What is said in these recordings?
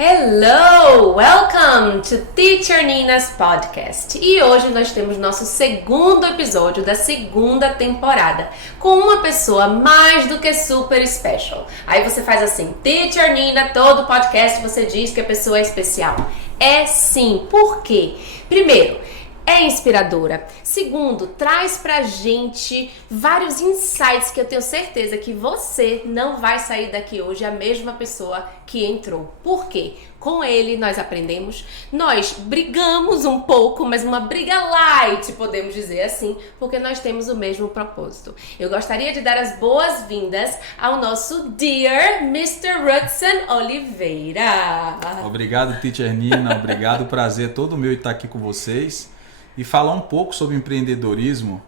Hello! Welcome to Teacher Nina's Podcast. E hoje nós temos nosso segundo episódio da segunda temporada com uma pessoa mais do que super special. Aí você faz assim, Teacher Nina, todo podcast você diz que a pessoa é especial. É sim. Por quê? Primeiro, é inspiradora. Segundo, traz pra gente vários insights que eu tenho certeza que você não vai sair daqui hoje a mesma pessoa que entrou. Por quê? Com ele nós aprendemos, nós brigamos um pouco, mas uma briga light, podemos dizer assim, porque nós temos o mesmo propósito. Eu gostaria de dar as boas-vindas ao nosso dear Mr. Rudson Oliveira. Obrigado, Teacher Nina. Obrigado, prazer todo meu estar aqui com vocês. E falar um pouco sobre empreendedorismo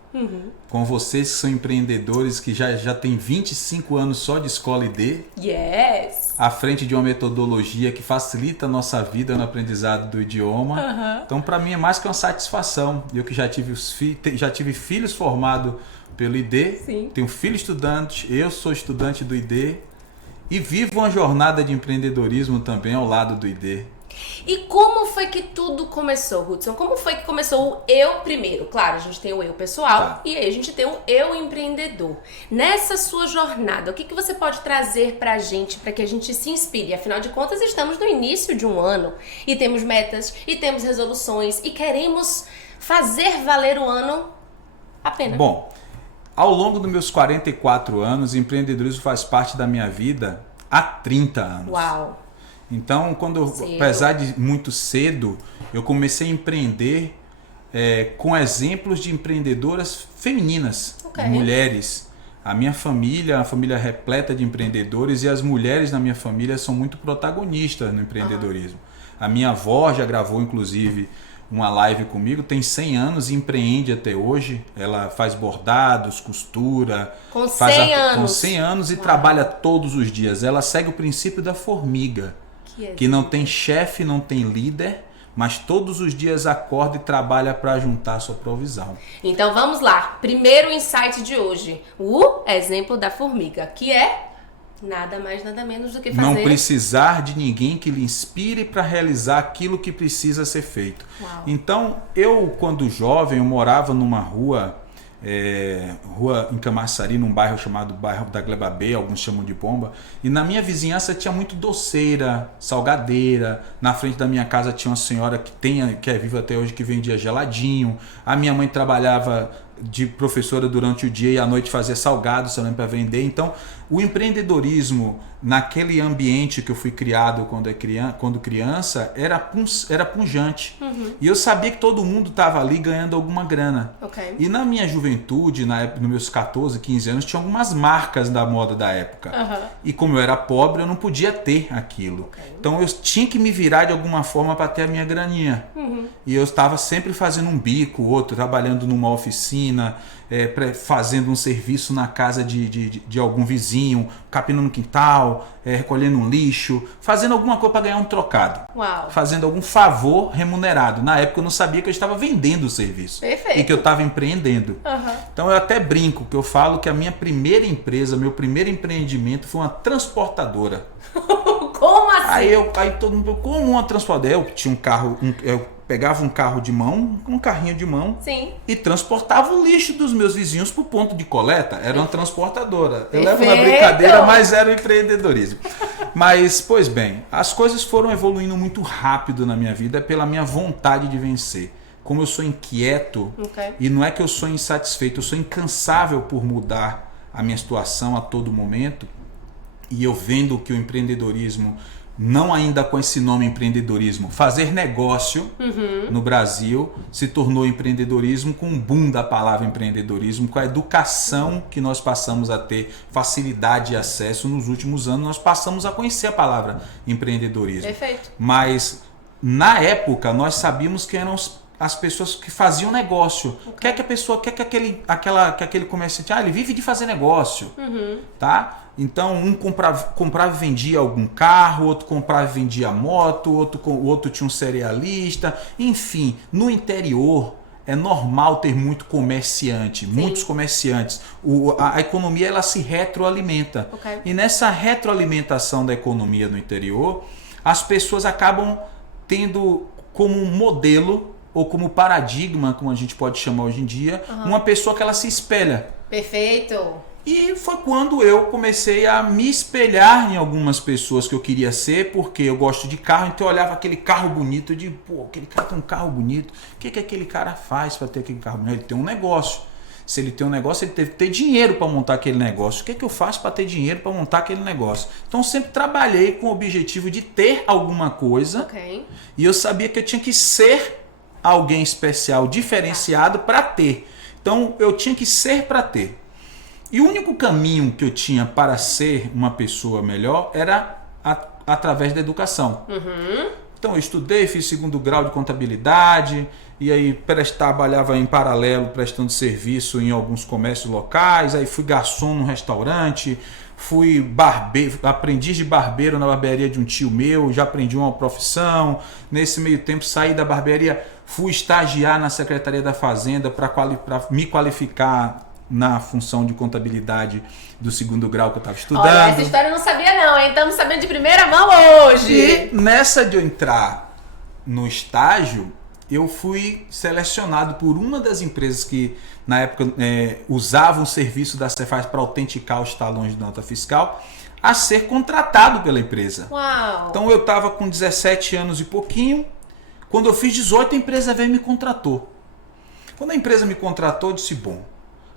com vocês que são empreendedores que já têm 25 anos só de escola ID. Yes! À frente de uma metodologia que facilita a nossa vida no aprendizado do idioma. Então, para mim, é mais que uma satisfação. Eu que já tive filhos formados pelo ID, Sim. Tenho filho estudante, eu sou estudante do ID e vivo uma jornada de empreendedorismo também ao lado do ID. E como foi que tudo começou, Hudson? Como foi que começou o eu primeiro? Claro, a gente tem o eu pessoal e aí a gente tem o eu empreendedor. Nessa sua jornada, o que você pode trazer pra gente, pra que a gente se inspire? Afinal de contas, estamos no início de um ano e temos metas e temos resoluções e queremos fazer valer o ano a pena. Bom, ao longo dos meus 44 anos, empreendedorismo faz parte da minha vida há 30 anos. Uau! Então, apesar de muito cedo, eu comecei a empreender com exemplos de empreendedoras femininas, mulheres. A minha família é uma família repleta de empreendedores e as mulheres na minha família são muito protagonistas no empreendedorismo. A minha avó já gravou, inclusive, uma live comigo, tem 100 anos e empreende até hoje. Ela faz bordados, costura. Com 100 anos? Com 100 anos e trabalha todos os dias. Ela segue o princípio da formiga. Que não tem chefe, não tem líder, mas todos os dias acorda e trabalha para juntar a sua provisão. Então vamos lá. Primeiro insight de hoje. O exemplo da formiga, que é nada mais, nada menos do que fazer... Não precisar de ninguém que lhe inspire para realizar aquilo que precisa ser feito. Uau. Então, eu, quando jovem, eu morava numa rua em Camaçari, num bairro chamado bairro da Gleba B, alguns chamam de Bomba, e na minha vizinhança tinha muito doceira, salgadeira. Na frente da minha casa tinha uma senhora que é viva até hoje, que vendia geladinho. A minha mãe trabalhava de professora durante o dia e à noite fazia salgados também para vender. Então, o empreendedorismo naquele ambiente que eu fui criado quando criança era pungente. E eu sabia que todo mundo estava ali ganhando alguma grana. E na minha juventude, nos meus 14, 15 anos, tinha algumas marcas da moda da época. E como eu era pobre, eu não podia ter aquilo. Então eu tinha que me virar de alguma forma para ter a minha graninha. E eu estava sempre fazendo um bico, outro, trabalhando numa oficina, fazendo um serviço na casa de algum vizinho, capinando no quintal, recolhendo um lixo, fazendo alguma coisa para ganhar um trocado. Uau. Fazendo algum favor remunerado. Na época eu não sabia que eu estava vendendo o serviço. Perfeito. E que eu estava empreendendo. Então eu até brinco, que eu falo que a minha primeira empresa, meu primeiro empreendimento foi uma transportadora. Como assim? Aí todo mundo, como uma transportadora? Eu tinha um carro, eu pegava um carro de mão, um carrinho de mão. Sim. E transportava o lixo dos meus vizinhos para o ponto de coleta. Era uma transportadora. Eu levo na brincadeira, mas era o empreendedorismo. Mas, pois bem, as coisas foram evoluindo muito rápido na minha vida pela minha vontade de vencer. Como eu sou inquieto, e não é que eu sou insatisfeito, eu sou incansável por mudar a minha situação a todo momento. E eu vendo que o empreendedorismo, não ainda com esse nome empreendedorismo, fazer negócio no Brasil se tornou empreendedorismo com o boom da palavra empreendedorismo, com a educação que nós passamos a ter facilidade de acesso nos últimos anos, nós passamos a conhecer a palavra empreendedorismo. Perfeito. Mas na época nós sabíamos que eram as pessoas que faziam negócio. Quer que a pessoa, quer que aquele comerciante, ele vive de fazer negócio, tá? Então um comprava e vendia algum carro, outro comprava e vendia moto, o outro tinha um cerealista, enfim, no interior é normal ter muito comerciante, muitos comerciantes. A economia ela se retroalimenta. E nessa retroalimentação da economia no interior, as pessoas acabam tendo como modelo ou como paradigma, como a gente pode chamar hoje em dia, uma pessoa que ela se espelha. Perfeito. E foi quando eu comecei a me espelhar em algumas pessoas que eu queria ser, porque eu gosto de carro, então eu olhava aquele carro bonito, eu digo, pô, aquele cara tem um carro bonito, o que aquele cara faz para ter aquele carro bonito? Ele tem um negócio. Se ele tem um negócio, ele teve que ter dinheiro para montar aquele negócio. O que eu faço para ter dinheiro para montar aquele negócio? Então eu sempre trabalhei com o objetivo de ter alguma coisa, e eu sabia que eu tinha que ser alguém especial, diferenciado para ter. Então eu tinha que ser para ter. E o único caminho que eu tinha para ser uma pessoa melhor era através da educação. Então eu estudei, fiz 2º grau de contabilidade, e aí trabalhava em paralelo prestando serviço em alguns comércios locais, aí fui garçom num restaurante, fui barbeiro, aprendiz de barbeiro na barbearia de um tio meu, já aprendi uma profissão. Nesse meio tempo saí da barbearia, fui estagiar na Secretaria da Fazenda para me qualificar na função de contabilidade do 2º grau que eu estava estudando. Olha, essa história eu não sabia não, hein? Estamos sabendo de primeira mão hoje. E nessa de eu entrar no estágio, eu fui selecionado por uma das empresas que na época usavam o serviço da Cefaz para autenticar os talões de nota fiscal, a ser contratado pela empresa. Uau! Então eu estava com 17 anos e pouquinho. Quando eu fiz 18, a empresa veio e me contratou. Quando a empresa me contratou, eu disse, bom,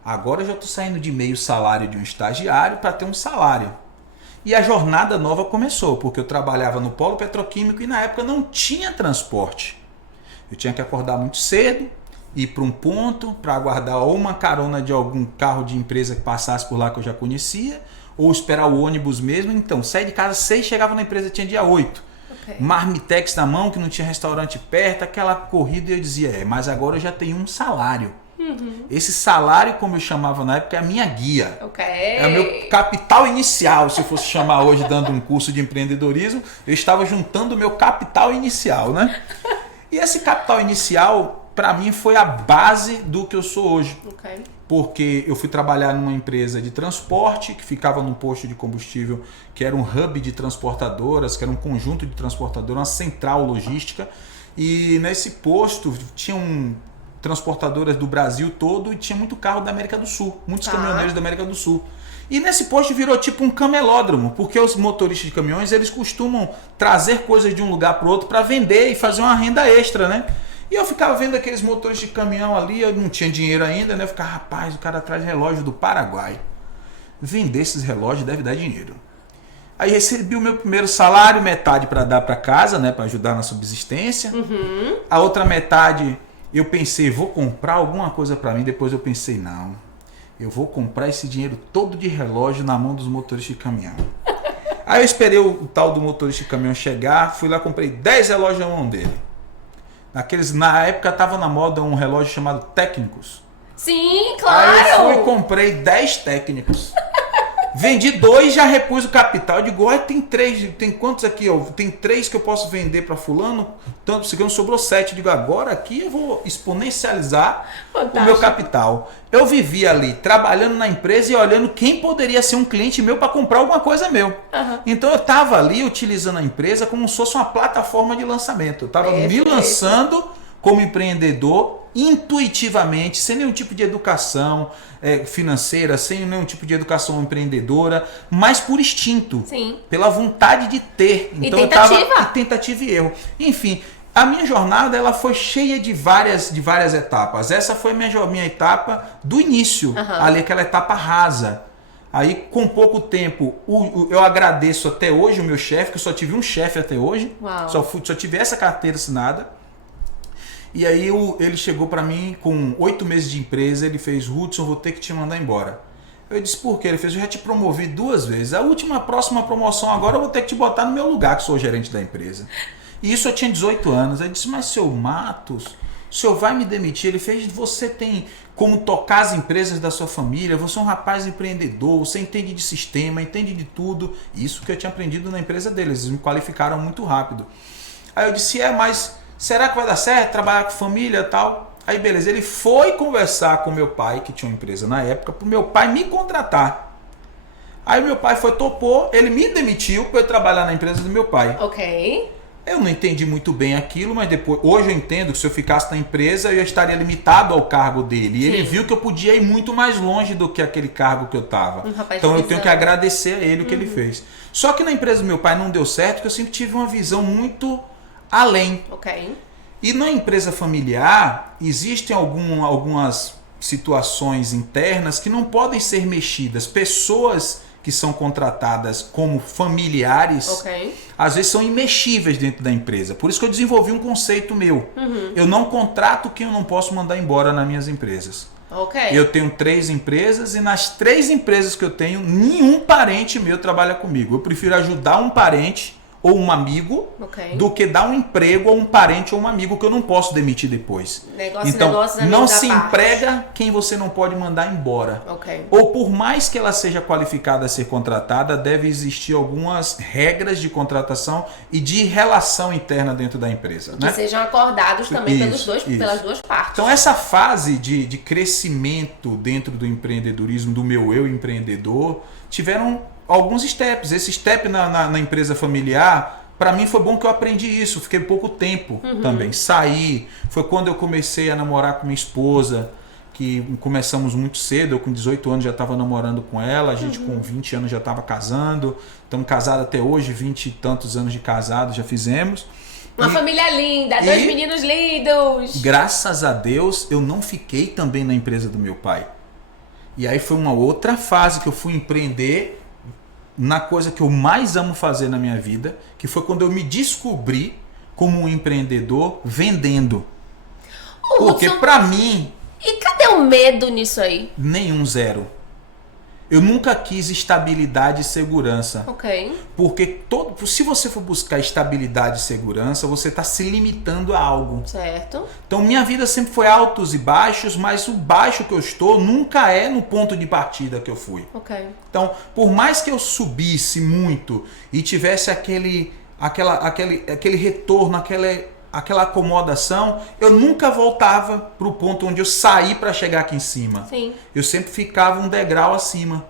agora eu já estou saindo de meio salário de um estagiário para ter um salário. E a jornada nova começou, porque eu trabalhava no polo petroquímico e na época não tinha transporte. Eu tinha que acordar muito cedo, ir para um ponto para aguardar ou uma carona de algum carro de empresa que passasse por lá que eu já conhecia, ou esperar o ônibus mesmo. Então, saí de casa 6, chegava na empresa, tinha dia 8. Marmitex na mão, que não tinha restaurante perto, aquela corrida, e eu dizia, mas agora eu já tenho um salário. Esse salário, como eu chamava na época, é a minha guia. É o meu capital inicial. Se eu fosse chamar hoje, dando um curso de empreendedorismo, eu estava juntando o meu capital inicial, né? E esse capital inicial, para mim, foi a base do que eu sou hoje. Porque eu fui trabalhar numa empresa de transporte, que ficava num posto de combustível, que era um hub de transportadoras, que era um conjunto de transportadoras, uma central logística. E nesse posto tinham transportadoras do Brasil todo e tinha muito carro da América do Sul, muitos caminhoneiros da América do Sul. E nesse posto virou tipo um camelódromo, porque os motoristas de caminhões, eles costumam trazer coisas de um lugar para o outro para vender e fazer uma renda extra, né? E eu ficava vendo aqueles motoristas de caminhão ali, eu não tinha dinheiro ainda, né? Eu ficava, rapaz, o cara traz relógio do Paraguai. Vender esses relógios deve dar dinheiro. Aí recebi o meu primeiro salário, metade para dar para casa, né? Para ajudar na subsistência. A outra metade eu pensei, vou comprar alguma coisa para mim. Depois eu pensei, não, eu vou comprar esse dinheiro todo de relógio na mão dos motoristas de caminhão. Aí eu esperei o tal do motorista de caminhão chegar, fui lá, comprei 10 relógios na mão dele. Na época estava na moda um relógio chamado Técnicos. Sim, claro! Aí eu fui e comprei 10 Técnicos. Vendi 2, já repus o capital. Eu digo, tem 3, tem quantos aqui? Tem 3 que eu posso vender para fulano, tanto segundo sobrou 7. Eu digo, agora aqui eu vou exponencializar o meu capital. Eu vivia ali trabalhando na empresa e olhando quem poderia ser um cliente meu para comprar alguma coisa meu. Então eu estava ali utilizando a empresa como se fosse uma plataforma de lançamento. Eu estava me lançando como empreendedor intuitivamente, sem nenhum tipo de educação financeira, sem nenhum tipo de educação empreendedora, mas por instinto, pela vontade de ter. Então eu estava tentativa e erro. Enfim, a minha jornada ela foi cheia de várias etapas. Essa foi a minha etapa do início, ali aquela etapa rasa. Aí, com pouco tempo, eu agradeço até hoje o meu chefe, que eu só tive um chefe até hoje, só tive essa carteira assinada. E aí ele chegou para mim com 8 meses de empresa, ele fez, Hudson, vou ter que te mandar embora. Eu disse, por quê? Ele fez, eu já te promovi 2 vezes, próxima promoção agora eu vou ter que te botar no meu lugar, que sou o gerente da empresa. E isso eu tinha 18 anos. Eu disse, mas seu Matos, o senhor vai me demitir? Ele fez, você tem como tocar as empresas da sua família, você é um rapaz empreendedor, você entende de sistema, entende de tudo. Isso que eu tinha aprendido na empresa deles, eles me qualificaram muito rápido. Aí eu disse, mas será que vai dar certo trabalhar com família e tal? Aí beleza, ele foi conversar com meu pai, que tinha uma empresa na época, para o meu pai me contratar. Aí meu pai topou, ele me demitiu para eu trabalhar na empresa do meu pai. Ok. Eu não entendi muito bem aquilo, mas depois, hoje eu entendo que se eu ficasse na empresa eu estaria limitado ao cargo dele. E ele viu que eu podia ir muito mais longe do que aquele cargo que eu estava. Então eu tenho que agradecer a ele o que ele fez. Só que na empresa do meu pai não deu certo, porque eu sempre tive uma visão muito além. Ok. E na empresa familiar existem algumas situações internas que não podem ser mexidas. Pessoas que são contratadas como familiares, às vezes são imexíveis dentro da empresa. Por isso que eu desenvolvi um conceito meu. Eu não contrato quem eu não posso mandar embora nas minhas empresas. Eu tenho 3 empresas e nas 3 empresas que eu tenho, nenhum parente meu trabalha comigo. Eu prefiro ajudar um parente ou um amigo do que dar um emprego a um parente ou um amigo que eu não posso demitir depois. Então, não se emprega quem você não pode mandar embora. Ou por mais que ela seja qualificada a ser contratada, deve existir algumas regras de contratação e de relação interna dentro da empresa. Que sejam acordados também pelas duas partes. Então essa fase de crescimento dentro do empreendedorismo, do meu eu empreendedor, tiveram alguns steps. Esse step na empresa familiar, para mim foi bom que eu aprendi isso. Fiquei pouco tempo também. Saí. Foi quando eu comecei a namorar com minha esposa, que começamos muito cedo. Eu com 18 anos já estava namorando com ela. A gente com 20 anos já estava casando. Estamos casados até hoje, 20 e tantos anos de casado já fizemos. Uma família linda, 2 meninos lindos. Graças a Deus, eu não fiquei também na empresa do meu pai. E aí foi uma outra fase que eu fui empreender na coisa que eu mais amo fazer na minha vida, que foi quando eu me descobri como um empreendedor vendendo. Porque pra mim... E cadê o medo nisso aí? Nenhum, zero. Eu nunca quis estabilidade e segurança. Porque se você for buscar estabilidade e segurança, você está se limitando a algo. Certo. Então minha vida sempre foi altos e baixos, mas o baixo que eu estou nunca é no ponto de partida que eu fui. Então, por mais que eu subisse muito e tivesse aquele retorno, aquela acomodação, eu nunca voltava para o ponto onde eu saí para chegar aqui em cima. Eu sempre ficava um degrau acima,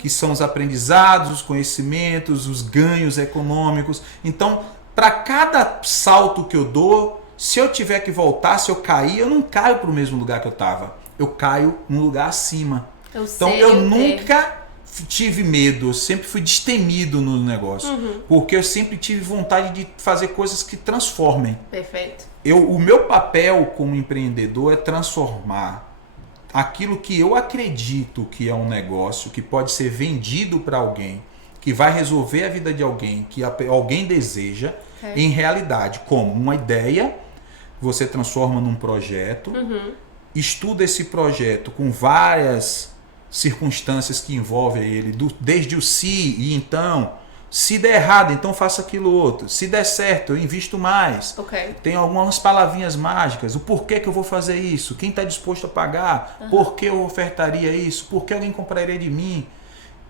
que são os aprendizados, os conhecimentos, os ganhos econômicos. Então, para cada salto que eu dou, se eu tiver que voltar, se eu cair, eu não caio para o mesmo lugar que eu estava. Eu caio num lugar acima. Então, eu nunca tive medo, eu sempre fui destemido no negócio, porque eu sempre tive vontade de fazer coisas que transformem. Perfeito. O meu papel como empreendedor é transformar aquilo que eu acredito que é um negócio, que pode ser vendido para alguém, que vai resolver a vida de alguém, que alguém deseja, em realidade, como uma ideia, você transforma num projeto, estuda esse projeto com várias circunstâncias que envolvem ele, desde o se e então, se der errado, então faça aquilo outro, se der certo, eu invisto mais. Tem algumas palavrinhas mágicas, o porquê que eu vou fazer isso, quem está disposto a pagar, por que eu ofertaria isso, por que alguém compraria de mim,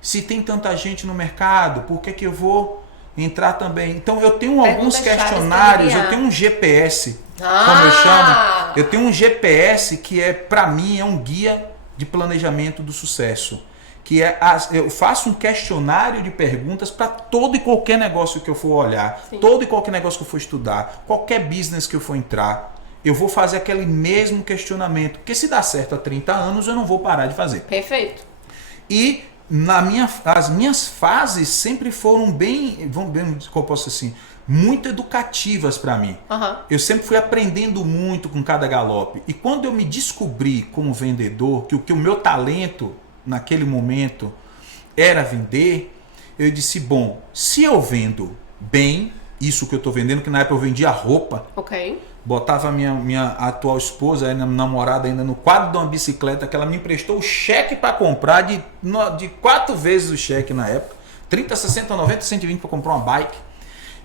se tem tanta gente no mercado, por que eu vou entrar também. Então eu tenho alguns questionários, eu tenho um GPS, como eu chamo, eu tenho um GPS que para mim é um guia de planejamento do sucesso, que eu faço um questionário de perguntas para todo e qualquer negócio que eu for olhar, todo e qualquer negócio que eu for estudar, qualquer business que eu for entrar, eu vou fazer aquele mesmo questionamento, porque se dá certo há 30 anos, eu não vou parar de fazer. Perfeito. E as minhas fases sempre foram bem, como eu posso dizer assim, muito educativas para mim. Eu sempre fui aprendendo muito com cada galope. E quando eu me descobri como vendedor, que o meu talento naquele momento era vender, eu disse, bom, se eu vendo bem isso que eu estou vendendo, que na época eu vendia roupa, botava a minha atual esposa, a namorada ainda no quadro de uma bicicleta, que ela me emprestou o cheque para comprar de 4 vezes o cheque na época, 30, 60, 90, 120 para comprar uma bike.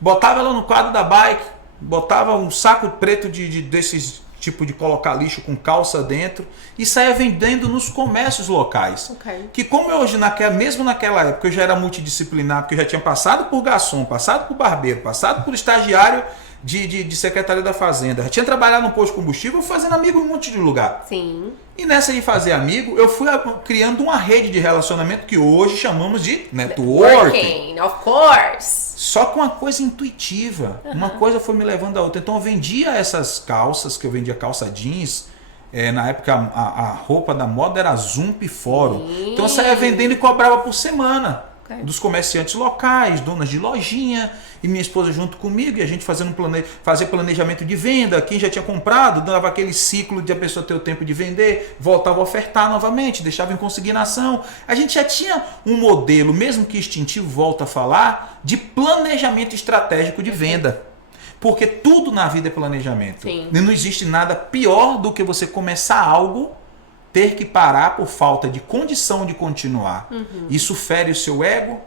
Botava ela no quadro da bike, botava um saco preto desses tipo de colocar lixo com calça dentro e saía vendendo nos comércios locais. Que como hoje, mesmo naquela época, eu já era multidisciplinar, porque eu já tinha passado por garçom, passado por barbeiro, passado por estagiário, de Secretaria da Fazenda. Já tinha trabalhado no posto de combustível, fazendo amigo em um monte de lugar. Sim. E nessa de fazer amigo, eu fui criando uma rede de relacionamento que hoje chamamos de networking. Of course. Só com uma coisa intuitiva. Uma coisa foi me levando a outra. Então eu vendia essas calças, que eu vendia calça jeans. Na época a roupa da moda era Zump e Fórum. Sim. Então eu saía vendendo e cobrava por semana. Okay. Dos comerciantes locais, donas de lojinha, e minha esposa junto comigo, e a gente fazendo fazer planejamento de venda. Quem já tinha comprado, dava aquele ciclo de a pessoa ter o tempo de vender, voltava a ofertar novamente, deixava em consignação. A gente já tinha um modelo, mesmo que instintivo, volta a falar, de planejamento estratégico de venda. Porque tudo na vida é planejamento. Sim. E não existe nada pior do que você começar algo, ter que parar por falta de condição de continuar. Isso fere o seu ego,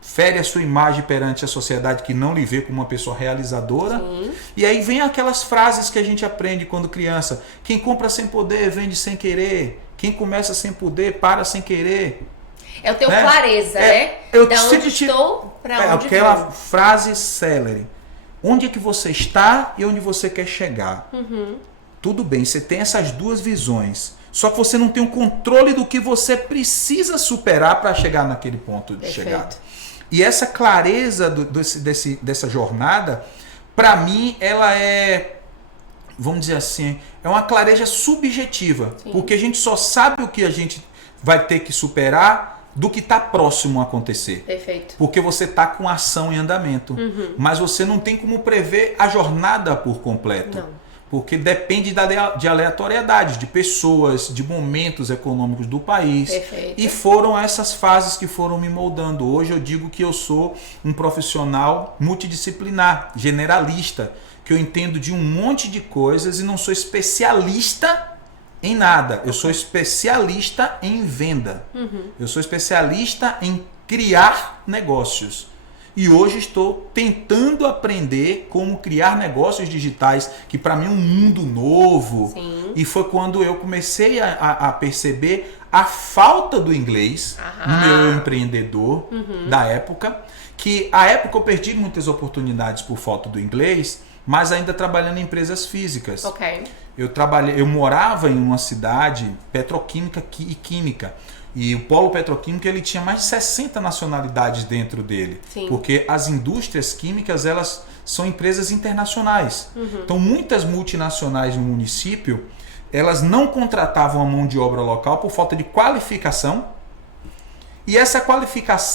fere a sua imagem perante a sociedade que não lhe vê como uma pessoa realizadora. Sim. E aí vem aquelas frases que a gente aprende quando criança. Quem compra sem poder, vende sem querer. Quem começa sem poder, para sem querer. Eu tenho clareza, né? Eu da onde estou, para onde aquela vou. frase célere. Onde é que você está e onde você quer chegar. Tudo bem, você tem essas duas visões. Só que você não tem o controle do que você precisa superar para chegar naquele ponto de chegada. E essa clareza dessa jornada, para mim, ela é, vamos dizer assim, é uma clareza subjetiva. Sim. Porque a gente só sabe o que a gente vai ter que superar do que está próximo a acontecer. Perfeito. Porque você está com ação em andamento. Mas você não tem como prever a jornada por completo. Não. Porque depende de aleatoriedade, de pessoas, de momentos econômicos do país. Perfeito. E foram essas fases que foram me moldando. Hoje eu digo que eu sou um profissional multidisciplinar, generalista, que eu entendo de um monte de coisas e não sou especialista em nada. Eu sou especialista em venda. Eu sou especialista em criar negócios. E hoje estou tentando aprender como criar negócios digitais, que para mim é um mundo novo. Sim. E foi quando eu comecei a perceber a falta do inglês no meu empreendedor da época. Que à época eu perdi muitas oportunidades por falta do inglês, mas ainda trabalhando em empresas físicas. Ok. Eu morava em uma cidade petroquímica e química. E o polo petroquímico ele tinha mais de 60 nacionalidades dentro dele. Sim. Porque as indústrias químicas elas são empresas internacionais. Então muitas multinacionais no município elas não contratavam a mão de obra local por falta de qualificação. E essa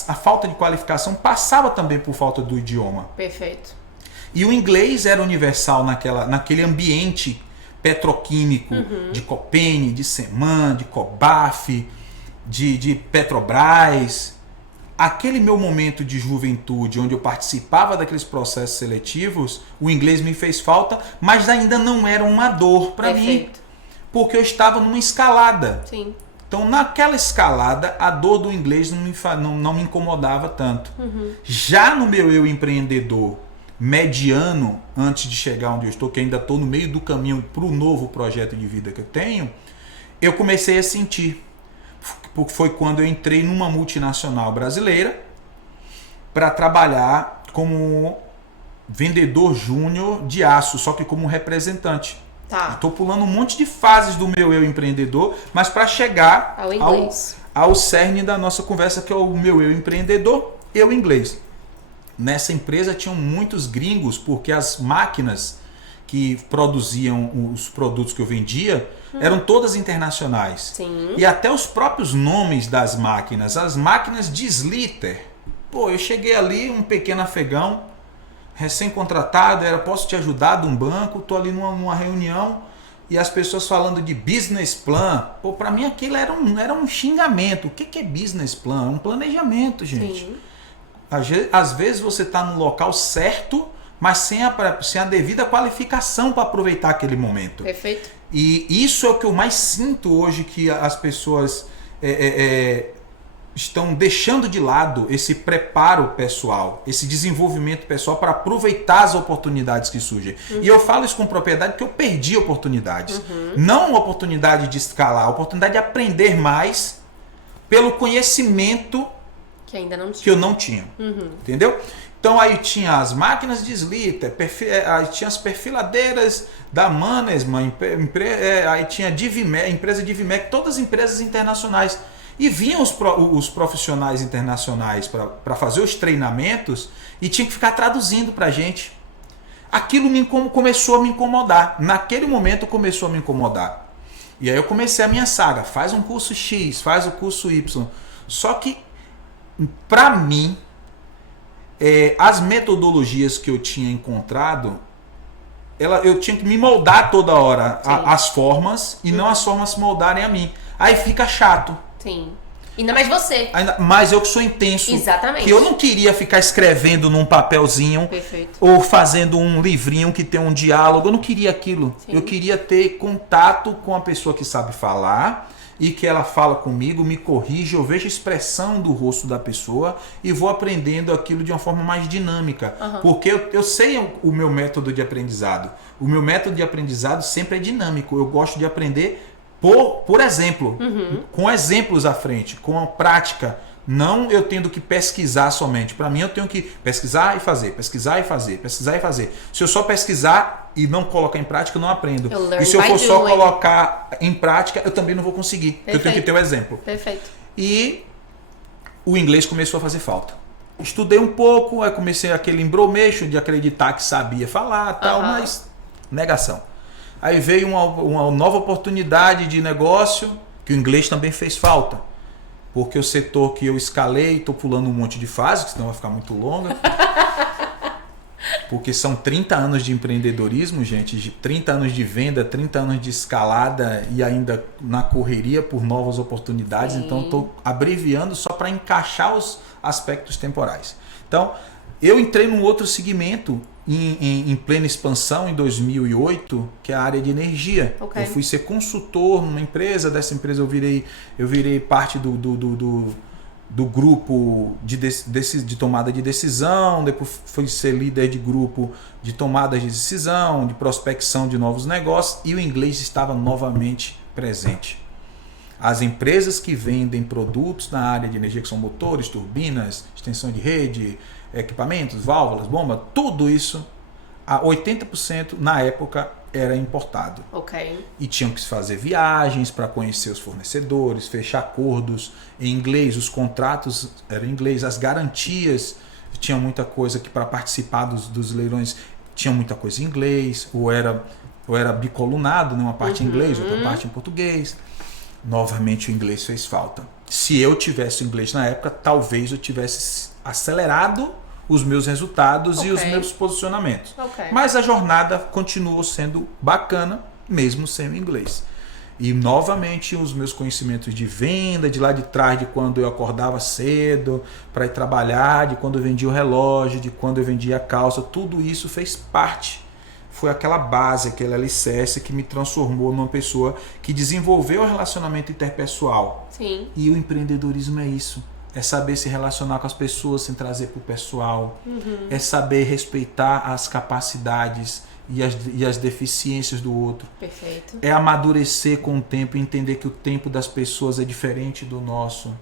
a falta de qualificação passava também por falta do idioma. Perfeito. E o inglês era universal naquele ambiente petroquímico de Copene, de Seman, de Cobaf, de Petrobras. Aquele meu momento de juventude, onde eu participava daqueles processos seletivos, o inglês me fez falta, mas ainda não era uma dor para mim, porque eu estava numa escalada. Sim. Então, naquela escalada, a dor do inglês não me incomodava tanto. Já no meu eu empreendedor mediano, antes de chegar onde eu estou, que ainda estou no meio do caminho para o novo projeto de vida que eu tenho, eu comecei a sentir. Porque foi quando eu entrei numa multinacional brasileira para trabalhar como vendedor júnior de aço, só que como representante. Tá. Estou pulando um monte de fases do meu eu empreendedor, mas para chegar ao cerne da nossa conversa, que é o meu eu empreendedor, eu inglês. Nessa empresa tinham muitos gringos, porque as máquinas que produziam os produtos que eu vendia eram todas internacionais. Sim. E até os próprios nomes das máquinas, as máquinas de Sliter. Pô, eu cheguei ali, um pequeno afegão, recém-contratado, posso te ajudar de um banco, tô ali numa reunião e as pessoas falando de business plan. Pô, pra mim aquilo era um xingamento. O que é business plan? É um planejamento, gente. Sim. Às vezes você está no local certo, mas sem a devida qualificação para aproveitar aquele momento. Perfeito. E isso é o que eu mais sinto hoje, que as pessoas estão deixando de lado esse preparo pessoal, esse desenvolvimento pessoal para aproveitar as oportunidades que surgem. E eu falo isso com propriedade porque eu perdi oportunidades. Não a oportunidade de escalar, a oportunidade de aprender mais pelo conhecimento Que ainda não tinha. Que eu não tinha. Entendeu? Então aí tinha as máquinas de Slita, aí tinha as perfiladeiras da Mannesmann, aí tinha a empresa Divimec, todas as empresas internacionais. E vinham os profissionais internacionais para fazer os treinamentos e tinha que ficar traduzindo para a gente. Aquilo começou a me incomodar. Naquele momento começou a me incomodar. E aí eu comecei a minha saga. Faz um curso X, faz o curso Y. Só que, para mim, as metodologias que eu tinha encontrado, eu tinha que me moldar toda hora as formas e não as formas se moldarem a mim. Aí fica chato. Sim. Ainda mais você. Mas eu que sou intenso. Exatamente. Que eu não queria ficar escrevendo num papelzinho. Perfeito. Ou fazendo um livrinho que tem um diálogo. Eu não queria aquilo. Sim. Eu queria ter contato com a pessoa que sabe falar e que ela fala comigo, me corrige, eu vejo a expressão do rosto da pessoa e vou aprendendo aquilo de uma forma mais dinâmica. Porque eu sei o meu método de aprendizado. O meu método de aprendizado sempre é dinâmico. Eu gosto de aprender por exemplo, com exemplos à frente, com a prática, não eu tendo que pesquisar somente. Para mim eu tenho que pesquisar e fazer, pesquisar e fazer, pesquisar e fazer. Se eu só pesquisar e não colocar em prática, eu não aprendo. E se eu for só colocar em prática, eu também não vou conseguir. Eu tenho que ter um exemplo. Perfeito. E o inglês começou a fazer falta. Estudei um pouco, aí comecei aquele embromeixo de acreditar que sabia falar, tal, mas negação. Aí veio uma nova oportunidade de negócio, que o inglês também fez falta. Porque o setor que eu escalei, estou pulando um monte de fases, senão vai ficar muito longa. Porque são 30 anos de empreendedorismo, gente, 30 anos de venda, 30 anos de escalada e ainda na correria por novas oportunidades. Sim. Então estou abreviando só para encaixar os aspectos temporais. Então, eu entrei num outro segmento em plena expansão em 2008, que é a área de energia. Okay. Eu fui ser consultor numa empresa, dessa empresa eu virei parte do grupo de tomada de decisão, depois fui ser líder de grupo de tomada de decisão, de prospecção de novos negócios, e o inglês estava novamente presente. As empresas que vendem produtos na área de energia, que são motores, turbinas, extensão de rede, equipamentos, válvulas, bomba, tudo isso, a 80% na época era importado. Okay. E tinham que fazer viagens para conhecer os fornecedores, fechar acordos em inglês, os contratos eram em inglês, as garantias, tinha muita coisa que para participar dos leilões tinha muita coisa em inglês, ou era bicolunado, né? Uma parte em inglês, outra parte em português. Novamente o inglês fez falta. Se eu tivesse inglês na época, talvez eu tivesse acelerado os meus resultados e os meus posicionamentos. Mas a jornada continuou sendo bacana, mesmo sem o inglês. E novamente os meus conhecimentos de venda, de lá de trás, de quando eu acordava cedo para ir trabalhar, de quando eu vendia o relógio, de quando eu vendia a calça, tudo isso fez parte. Foi aquela base, aquele alicerce que me transformou numa pessoa que desenvolveu o relacionamento interpessoal. Sim. E o empreendedorismo é isso. É saber se relacionar com as pessoas sem trazer para o pessoal. É saber respeitar as capacidades e as deficiências do outro. Perfeito. É amadurecer com o tempo e entender que o tempo das pessoas é diferente do nosso.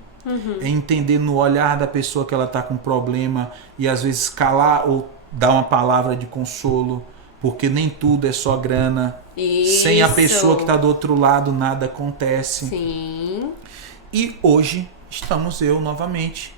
É entender no olhar da pessoa que ela está com problema e às vezes calar ou dar uma palavra de consolo, porque nem tudo é só grana. Isso. Sem a pessoa que está do outro lado nada acontece. Sim. E hoje estamos eu novamente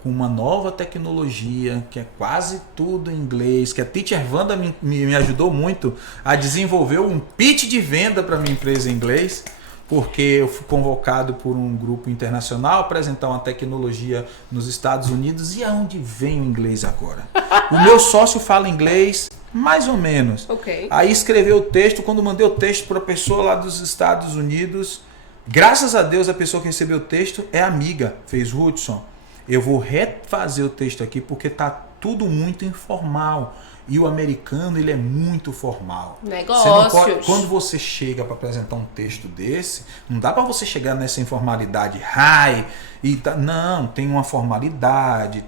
com uma nova tecnologia que é quase tudo em inglês, que a Teacher Wanda me ajudou muito a desenvolver um pitch de venda para minha empresa em inglês, porque eu fui convocado por um grupo internacional a apresentar uma tecnologia nos Estados Unidos. E aonde vem o inglês agora? O meu sócio fala inglês mais ou menos. Aí escreveu o texto, quando mandei o texto para a pessoa lá dos Estados Unidos, graças a Deus a pessoa que recebeu o texto é amiga, fez Hudson. Eu vou refazer o texto aqui porque tá tudo muito informal. E o americano, ele é muito formal. Negócios. Quando você chega para apresentar um texto desse, não dá para você chegar nessa informalidade high. Não, tem uma formalidade,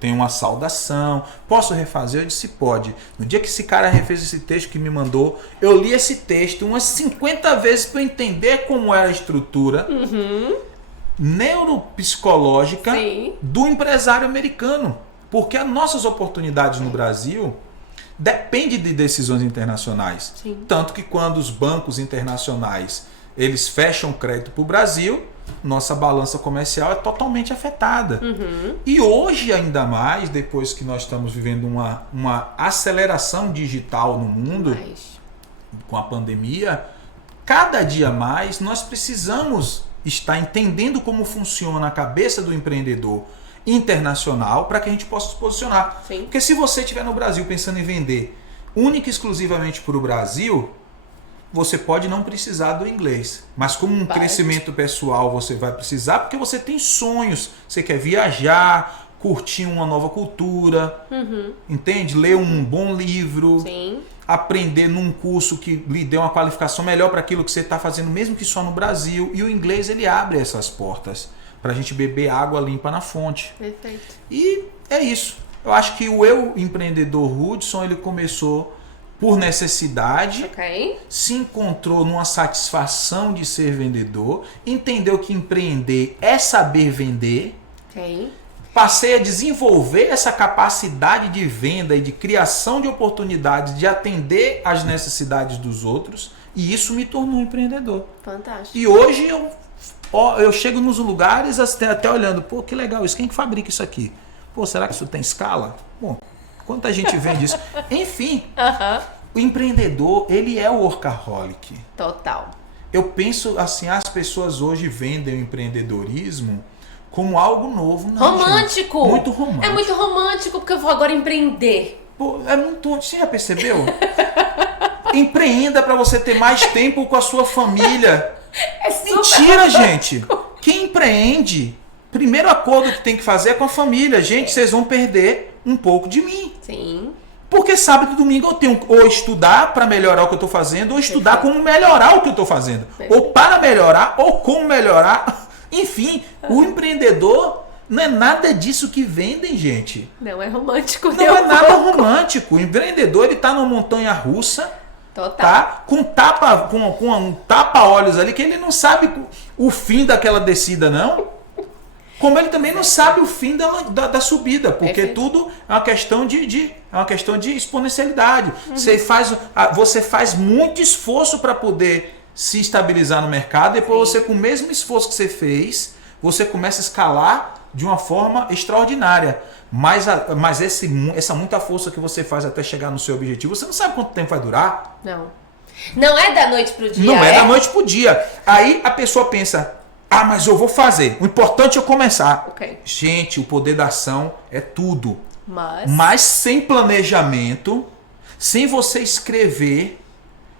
tem uma saudação. Posso refazer? Eu disse, pode. No dia que esse cara refez esse texto que me mandou, eu li esse texto umas 50 vezes para entender como era a estrutura. neuropsicológica Sim. do empresário americano. Porque as nossas oportunidades no Brasil dependem de decisões internacionais. Sim. Tanto que quando os bancos internacionais eles fecham crédito para o Brasil, nossa balança comercial é totalmente afetada. E hoje, ainda mais, depois que nós estamos vivendo uma aceleração digital no mundo, com a pandemia, cada dia mais nós precisamos estar entendendo como funciona a cabeça do empreendedor internacional para que a gente possa se posicionar. Sim. Porque se você estiver no Brasil pensando em vender única e exclusivamente para o Brasil, você pode não precisar do inglês, mas como um crescimento pessoal você vai precisar, porque você tem sonhos, você quer viajar, curtir uma nova cultura, entende? Ler um bom livro, Sim. aprender num curso que lhe dê uma qualificação melhor para aquilo que você está fazendo, mesmo que só no Brasil. E o inglês ele abre essas portas para a gente beber água limpa na fonte. Perfeito. E é isso. Eu acho que o eu empreendedor Hudson ele começou por necessidade, Ok. se encontrou numa satisfação de ser vendedor, entendeu que empreender é saber vender, Ok. passei a desenvolver essa capacidade de venda e de criação de oportunidades, de atender às necessidades dos outros, e isso me tornou um empreendedor. Fantástico. E hoje eu chego nos lugares até olhando, pô, que legal isso, quem que fabrica isso aqui? Pô, será que isso tem escala? Bom, quanta gente vende isso? Enfim, o empreendedor, ele é o workaholic. Total. Eu penso assim, as pessoas hoje vendem o empreendedorismo como algo novo. Não, Romântico! gente, muito romântico. É muito romântico porque eu vou agora empreender. Pô, é muito. Você já percebeu? Empreenda para você ter mais tempo com a sua família. É super Mentira, romântico. gente. Quem empreende, primeiro acordo que tem que fazer é com a família. Gente, vocês vão perder um pouco de mim. Sim. Porque sábado e domingo eu tenho ou estudar para melhorar o que eu estou fazendo, ou estudar como melhorar o que eu estou fazendo. Ou para melhorar, ou como melhorar. Enfim, o empreendedor não é nada disso que vendem, gente. Não é romântico. Não é nada romântico. O empreendedor ele está numa montanha russa, Total. tá? Com um tapa-olhos ali que ele não sabe o fim daquela descida, não. Como ele também não sabe o fim da subida, porque Perfeito. tudo é uma questão de exponencialidade. Você faz muito esforço para poder se estabilizar no mercado, e depois você, com o mesmo esforço que você fez, você começa a escalar de uma forma extraordinária. Mas essa muita força que você faz até chegar no seu objetivo, você não sabe quanto tempo vai durar. Não. Não é da noite pro dia. Não é da noite pro dia. Aí a pessoa pensa, mas eu vou fazer. O importante é eu começar. Ok. Gente, o poder da ação é tudo. Mas Mas sem planejamento, sem você escrever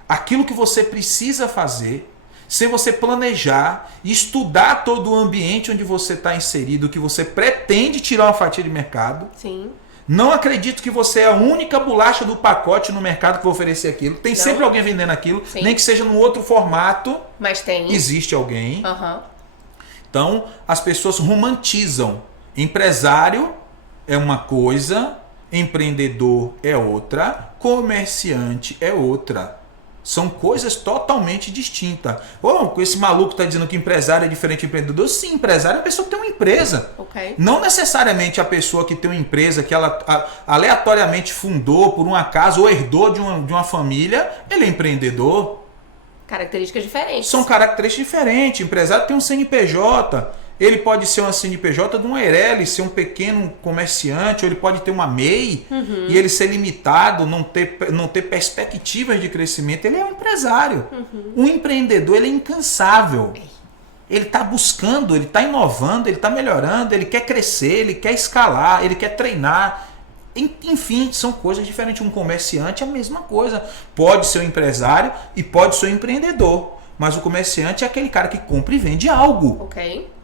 aquilo que você precisa fazer, sem você planejar e estudar todo o ambiente onde você está inserido, que você pretende tirar uma fatia de mercado. Sim. Não acredito que você é a única bolacha do pacote no mercado que vai oferecer aquilo. Tem sempre alguém vendendo aquilo, Sim. nem que seja num outro formato. Mas tem. Existe alguém. Aham. Então, as pessoas romantizam. Empresário é uma coisa, empreendedor é outra, comerciante é outra. São coisas totalmente distintas. Esse maluco está dizendo que empresário é diferente de empreendedor. Sim, empresário é a pessoa que tem uma empresa. Ok. Não necessariamente a pessoa que tem uma empresa que ela aleatoriamente fundou por um acaso ou herdou de uma família, ele é empreendedor. Características diferentes. São características diferentes. O empresário tem um CNPJ. Ele pode ser uma CNPJ de uma Eireli, ser um pequeno comerciante, ou ele pode ter uma MEI e ele ser limitado, não ter perspectivas de crescimento. Ele é um empresário. Um empreendedor, ele é incansável. Ele está buscando, ele está inovando, ele está melhorando, ele quer crescer, ele quer escalar, ele quer treinar. Enfim, são coisas diferentes. Um comerciante é a mesma coisa. Pode ser um empresário e pode ser um empreendedor. Mas o comerciante é aquele cara que compra e vende algo. Ok.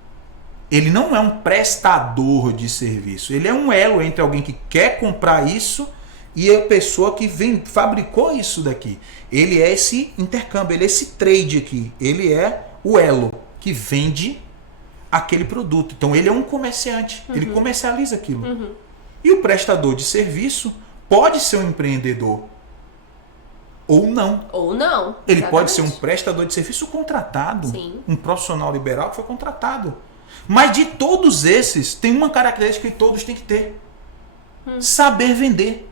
Ele não é um prestador de serviço. Ele é um elo entre alguém que quer comprar isso e a pessoa que fabricou isso daqui. Ele é esse intercâmbio, ele é esse trade aqui. Ele é o elo que vende aquele produto. Então ele é um comerciante. Ele comercializa aquilo. E o prestador de serviço pode ser um empreendedor. Ou não. Ou não. Ele Exatamente. pode ser um prestador de serviço contratado. Sim. Um profissional liberal que foi contratado. Mas de todos esses, tem uma característica que todos têm que ter. Saber vender.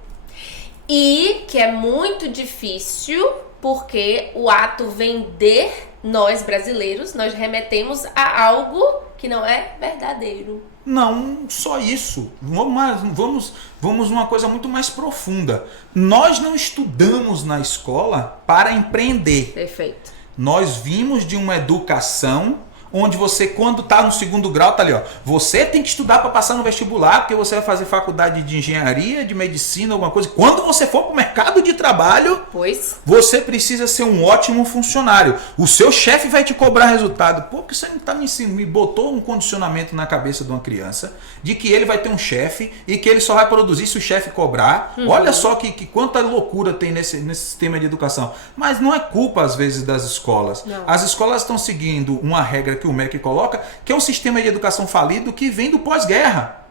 E que é muito difícil, porque o ato vender, nós brasileiros, nós remetemos a algo que não é verdadeiro. Não só isso. Vamos numa coisa muito mais profunda. Nós não estudamos na escola para empreender. Perfeito. Nós vimos de uma educação onde você, quando está no segundo grau, tá ali, ó. Você tem que estudar para passar no vestibular, porque você vai fazer faculdade de engenharia, de medicina, alguma coisa. Quando você for para o mercado de trabalho, você precisa ser um ótimo funcionário. O seu chefe vai te cobrar resultado. Pô, porque você não está me ensinando, me botou um condicionamento na cabeça de uma criança de que ele vai ter um chefe e que ele só vai produzir se o chefe cobrar. Olha só que quanta loucura tem nesse sistema de educação. Mas não é culpa, às vezes, das escolas. Não. As escolas estão seguindo uma regra que o MEC coloca, que é um sistema de educação falido que vem do pós-guerra,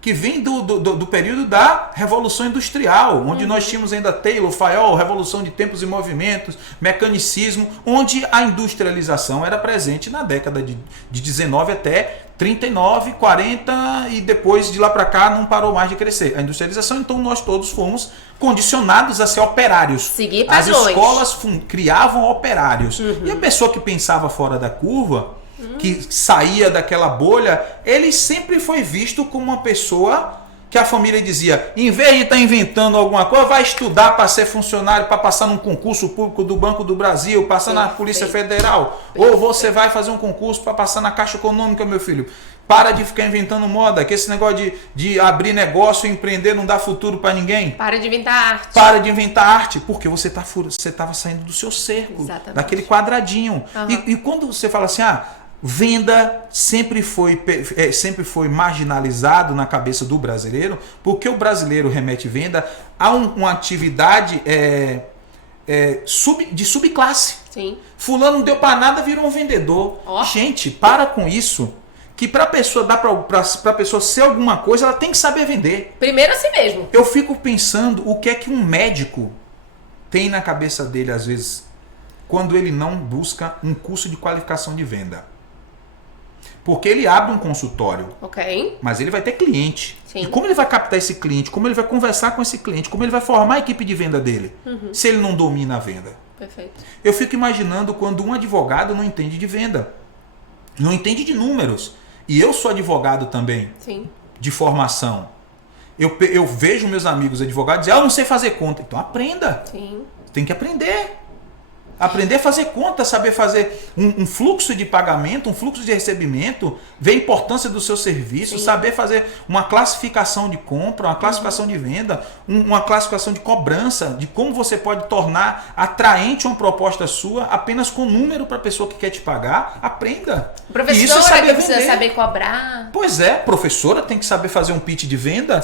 que vem do período da Revolução Industrial, onde nós tínhamos ainda Taylor, Fayol, Revolução de Tempos e Movimentos, mecanicismo, onde a industrialização era presente na década de 19 até 39, 40 e depois de lá para cá não parou mais de crescer. A industrialização, então nós todos fomos condicionados a ser operários. Seguir As padrões. escolas criavam operários. E a pessoa que pensava fora da curva, que saía daquela bolha, ele sempre foi visto como uma pessoa que a família dizia, em vez de estar inventando alguma coisa, vai estudar para ser funcionário, para passar num concurso público do Banco do Brasil, passar na Polícia Federal, ou você vai fazer um concurso para passar na Caixa Econômica, meu filho. Para de ficar inventando moda, que esse negócio de abrir negócio e empreender não dá futuro para ninguém. Para de inventar arte. Para de inventar arte, porque você estava saindo do seu cerco, Exatamente. daquele quadradinho. E quando você fala assim, venda sempre foi marginalizado na cabeça do brasileiro, porque o brasileiro remete venda a uma atividade de subclasse. Sim. Fulano não deu para nada, virou um vendedor. Gente, para com isso. Que para a pessoa pessoa ser alguma coisa, ela tem que saber vender. Primeiro a si mesmo. Eu fico pensando o que é que um médico tem na cabeça dele, às vezes, quando ele não busca um curso de qualificação de venda. Porque ele abre um consultório, mas ele vai ter cliente. Sim. E como ele vai captar esse cliente? Como ele vai conversar com esse cliente? Como ele vai formar a equipe de venda dele? Se ele não domina a venda. Perfeito. Eu fico imaginando quando um advogado não entende de venda. Não entende de números. E eu sou advogado também. Sim. De formação. Eu vejo meus amigos advogados dizer, eu não sei fazer conta. Então aprenda. Sim. Tem que aprender. Aprender a fazer conta, saber fazer um fluxo de pagamento, um fluxo de recebimento, ver a importância do seu serviço, saber fazer uma classificação de compra, uma classificação de venda, uma classificação de cobrança, de como você pode tornar atraente uma proposta sua apenas com número para a pessoa que quer te pagar. Aprenda. Professora que precisa saber cobrar. Pois é, professora tem que saber fazer um pitch de venda,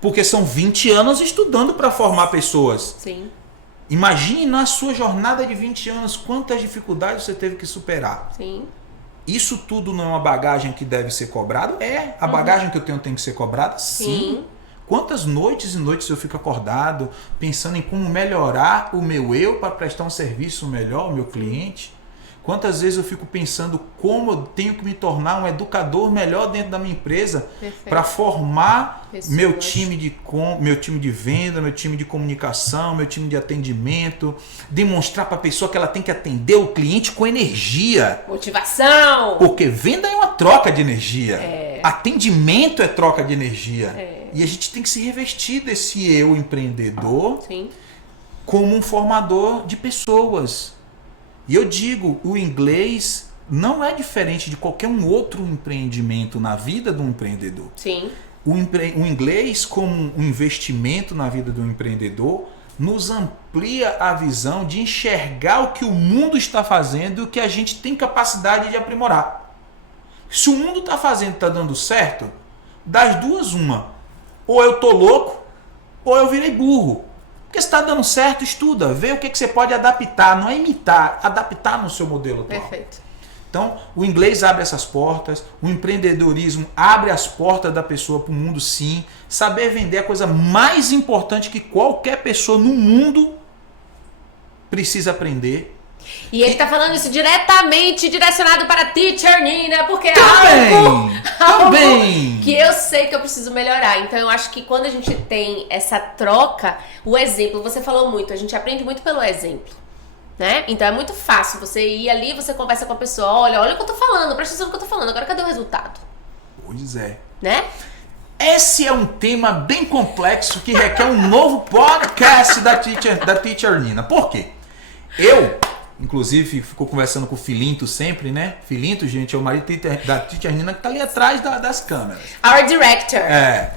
porque são 20 anos estudando para formar pessoas. Sim. Imagine na sua jornada de 20 anos quantas dificuldades você teve que superar. Sim. Isso tudo não é uma bagagem que deve ser cobrado? É. A bagagem que eu tenho tem que ser cobrada? Sim. Quantas noites e noites eu fico acordado pensando em como melhorar o meu eu para prestar um serviço melhor ao meu cliente? Quantas vezes eu fico pensando como eu tenho que me tornar um educador melhor dentro da minha empresa para formar meu time de venda, meu time de comunicação, meu time de atendimento, demonstrar para a pessoa que ela tem que atender o cliente com energia. Motivação! Porque venda é uma troca de energia. Atendimento é troca de energia. E a gente tem que se revestir desse eu empreendedor como um formador de pessoas. E eu digo, o inglês não é diferente de qualquer um outro empreendimento na vida do empreendedor. Sim. O inglês, como um investimento na vida do empreendedor, nos amplia a visão de enxergar o que o mundo está fazendo e o que a gente tem capacidade de aprimorar. Se o mundo está fazendo e está dando certo, das duas uma. Ou eu tô louco, ou eu virei burro. Porque se está dando certo, estuda, vê o que você pode adaptar, não é imitar, adaptar no seu modelo atual. Perfeito. Então, o inglês abre essas portas, o empreendedorismo abre as portas da pessoa para o mundo, sim. Saber vender é a coisa mais importante que qualquer pessoa no mundo precisa aprender. E ele tá falando isso diretamente direcionado para a Teacher Nina, porque é algo que eu sei que eu preciso melhorar. Então eu acho que quando a gente tem essa troca, o exemplo, você falou muito, a gente aprende muito pelo exemplo, né? Então é muito fácil você ir ali, você conversa com a pessoa, olha o que eu tô falando, presta atenção no que eu tô falando, agora cadê o resultado? Pois é. Né? Esse é um tema bem complexo que requer um novo podcast da Teacher Nina. Por quê? Eu, inclusive, fico conversando com o Filinto sempre, né? Filinto, gente, é o marido da Teacher Nina que tá ali atrás das câmeras. Our director.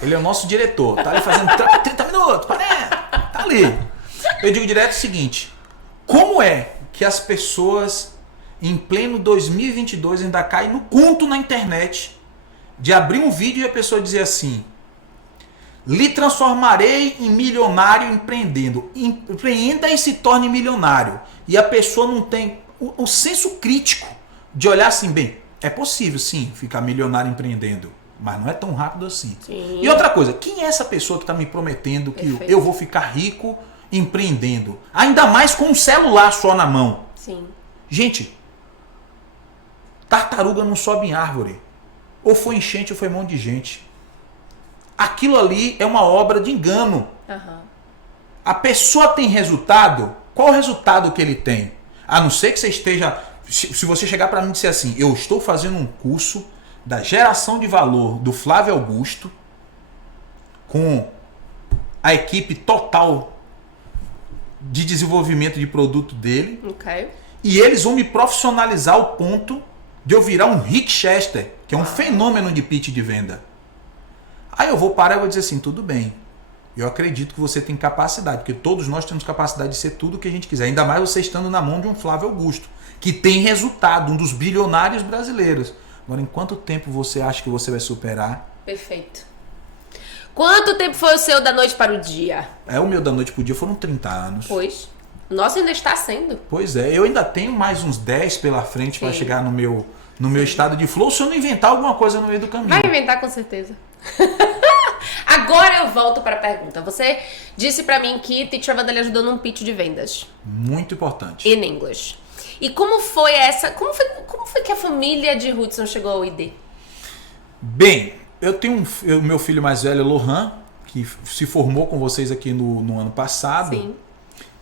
Ele é o nosso diretor. Tá ali fazendo 30 minutos, 40, tá ali. Eu digo direto o seguinte, como é que as pessoas, em pleno 2022, ainda caem no conto na internet de abrir um vídeo e a pessoa dizer assim: lhe transformarei em milionário empreendendo. Empreenda e se torne milionário. E a pessoa não tem o senso crítico de olhar assim, bem, é possível sim ficar milionário empreendendo, mas não é tão rápido assim. Sim. E outra coisa, quem é essa pessoa que está me prometendo que Perfeito. eu vou ficar rico empreendendo? Ainda mais com um celular só na mão. Sim. Gente, tartaruga não sobe em árvore. Ou foi enchente ou foi um monte de gente. Aquilo ali é uma obra de engano. Uhum. A pessoa tem resultado. Qual o resultado que ele tem? A não ser que você esteja... Se você chegar para mim e disser assim, eu estou fazendo um curso da geração de valor do Flávio Augusto com a equipe total de desenvolvimento de produto dele. Ok. E eles vão me profissionalizar ao ponto de eu virar um Rick Chester, que é um fenômeno de pitch de venda. Aí eu vou parar e vou dizer assim, tudo bem, eu acredito que você tem capacidade, porque todos nós temos capacidade de ser tudo o que a gente quiser, ainda mais você estando na mão de um Flávio Augusto, que tem resultado, um dos bilionários brasileiros. Agora, em quanto tempo você acha que você vai superar? Perfeito. Quanto tempo foi o seu da noite para o dia? O meu da noite pro dia foram 30 anos. Pois. O nosso ainda está sendo. Pois é, eu ainda tenho mais uns 10 pela frente para chegar no meu estado de flow, se eu não inventar alguma coisa no meio do caminho. Vai inventar com certeza. Agora eu volto para a pergunta. Você disse para mim que Teacher Wanda lhe ajudou num pitch de vendas. Muito importante. In English. E como foi essa... Como foi que a família de Hudson chegou ao ID? Bem, eu tenho meu filho mais velho, Lohan, que se formou com vocês aqui no ano passado. Sim.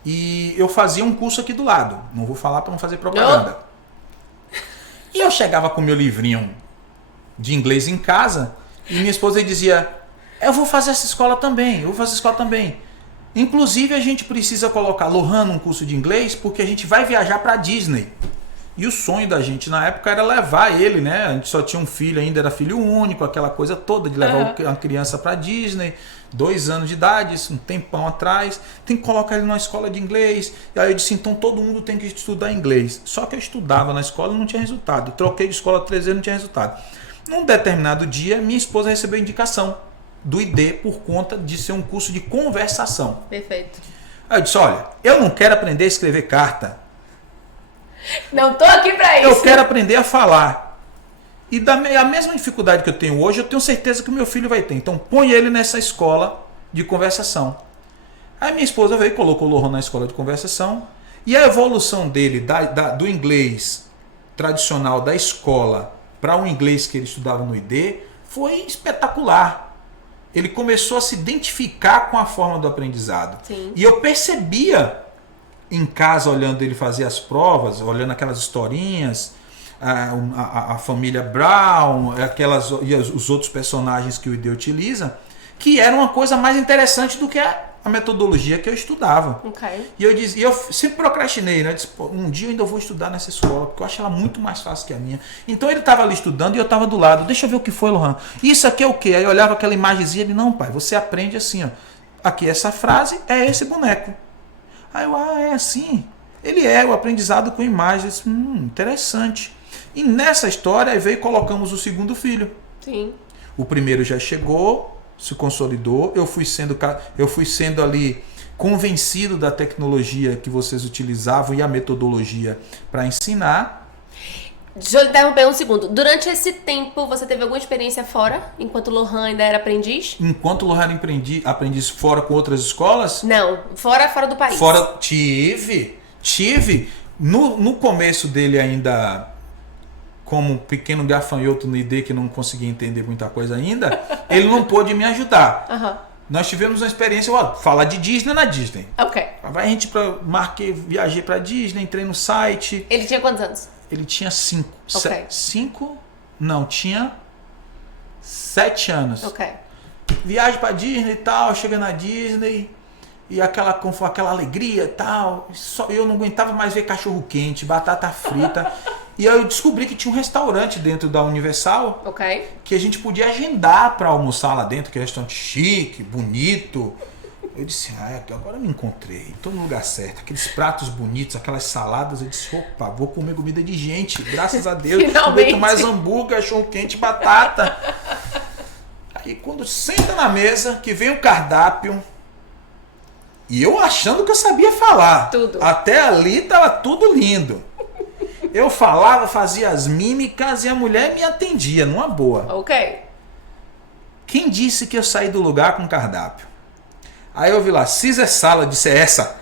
E eu fazia um curso aqui do lado. Não vou falar para não fazer propaganda. Não. E eu chegava com meu livrinho de inglês em casa e minha esposa dizia, eu vou fazer essa escola também, Inclusive a gente precisa colocar Lohan num curso de inglês porque a gente vai viajar para Disney. E o sonho da gente na época era levar ele, né? A gente só tinha um filho ainda, era filho único, aquela coisa toda de levar uma criança para Disney, 2 anos de idade, isso um tempão atrás. Tem que colocar ele numa escola de inglês. E aí eu disse, então todo mundo tem que estudar inglês. Só que eu estudava na escola e não tinha resultado. Eu troquei de escola 3 vezes e não tinha resultado. Num determinado dia, minha esposa recebeu indicação do ID por conta de ser um curso de conversação. Perfeito. Aí eu disse, olha, eu não quero aprender a escrever carta. Não tô aqui pra isso. Eu quero aprender a falar. E a mesma dificuldade que eu tenho hoje, eu tenho certeza que o meu filho vai ter. Então põe ele nessa escola de conversação. Aí minha esposa veio e colocou o Lohan na escola de conversação. E a evolução dele do inglês tradicional da escola para o inglês que ele estudava no ID foi espetacular. Ele começou a se identificar com a forma do aprendizado. Sim. E eu percebia em casa, olhando ele fazer as provas, olhando aquelas historinhas, a família Brown, e os outros personagens que o ID utiliza, que era uma coisa mais interessante do que a metodologia que eu estudava. Okay. E eu sempre procrastinei, né? Eu disse, um dia eu ainda vou estudar nessa escola, porque eu acho ela muito mais fácil que a minha. Então ele estava ali estudando e eu estava do lado. Deixa eu ver o que foi, Lohan. Isso aqui é o quê? Aí eu olhava aquela imagenzinha e ele, não, pai, você aprende assim, ó. Aqui essa frase é esse boneco. Aí eu, é assim. Ele o aprendizado com imagens. Interessante. E nessa história veio e colocamos o segundo filho. Sim. O primeiro já chegou, se consolidou. Eu fui sendo ali convencido da tecnologia que vocês utilizavam e a metodologia para ensinar. Deixa eu interromper um segundo. Durante esse tempo, você teve alguma experiência fora, enquanto o Lohan ainda era aprendiz? Enquanto o Lohan era aprendiz fora com outras escolas? Não, fora do país. Tive. No começo dele ainda, como pequeno gafanhoto no ID que não conseguia entender muita coisa ainda, ele não pôde me ajudar. Nós tivemos uma experiência, falar de Disney na Disney. Ok. Vai a gente viajei pra Disney, entrei no site. Ele tinha quantos anos? Ele tinha 5. Ok. 5? Não, tinha 7 anos. Ok. Viagem pra Disney e tal, chega na Disney e aquela alegria e tal. Eu não aguentava mais ver cachorro quente, batata frita. E aí eu descobri que tinha um restaurante dentro da Universal, Ok. que a gente podia agendar para almoçar lá dentro, que é um restaurante chique, bonito. Eu disse, agora eu me encontrei, estou no lugar certo. Aqueles pratos bonitos, aquelas saladas. Eu disse, opa, vou comer comida de gente, graças a Deus. Finalmente. Comer mais hambúrguer, cachorro quente, batata. Aí quando senta na mesa, que vem o cardápio, e eu achando que eu sabia falar. Tudo. Até ali tava tudo lindo. Eu falava, fazia as mímicas e a mulher me atendia, numa boa. Ok. Quem disse que eu saí do lugar com cardápio? Aí eu vi lá, Caesar salad, disse, é essa.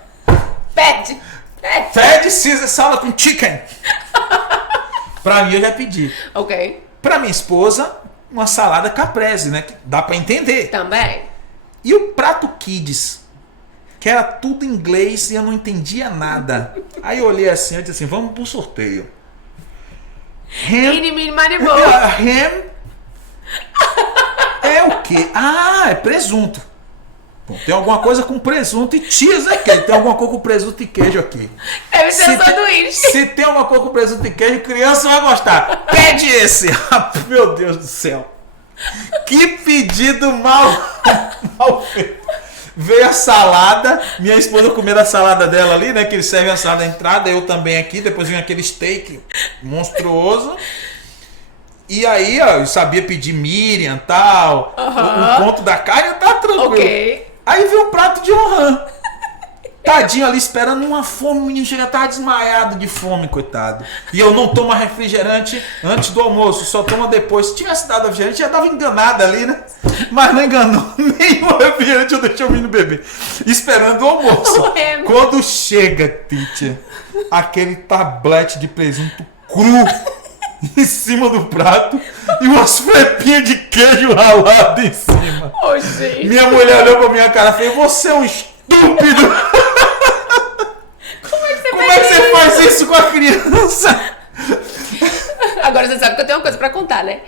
Pede. Fed Caesar salad com chicken. Pra mim eu já pedi. Ok. Pra minha esposa, uma salada caprese, né? Que dá pra entender. Também. E o prato kids, que era tudo em inglês e eu não entendia nada. Aí eu olhei assim, eu disse assim, vamos pro sorteio. Mini, mini, bom. Ham é o quê? É presunto. Bom, tem alguma coisa com presunto e cheese aqui. Tem alguma coisa com presunto e queijo aqui. Deve ser um sanduíche. Se tem alguma coisa com presunto e queijo, criança vai gostar. Pede esse. Meu Deus do céu. Que pedido mal feito. Veio a salada, minha esposa comendo a salada dela ali, né? Que eles servem a salada na entrada, eu também aqui. Depois vem aquele steak monstruoso. E aí, eu sabia pedir Miriam e tal. O ponto da carne eu tava tranquilo. Ok. Aí veio o prato de Lohan. Tadinho ali esperando uma fome, o menino chega, tava desmaiado de fome, coitado. E eu não tomo refrigerante antes do almoço, só tomo depois. Se tivesse dado refrigerante, já dava enganado ali, né? Mas não enganou. Nenhum refrigerante eu deixei o menino beber. Esperando o almoço. Quando chega, teacher, aquele tablete de presunto cru em cima do prato e umas frepinhas de queijo ralado em cima. Oh, gente. Minha mulher olhou pra minha cara e falou, você é um estúpido. Como é que você faz isso com a criança? Agora você sabe que eu tenho uma coisa pra contar, né?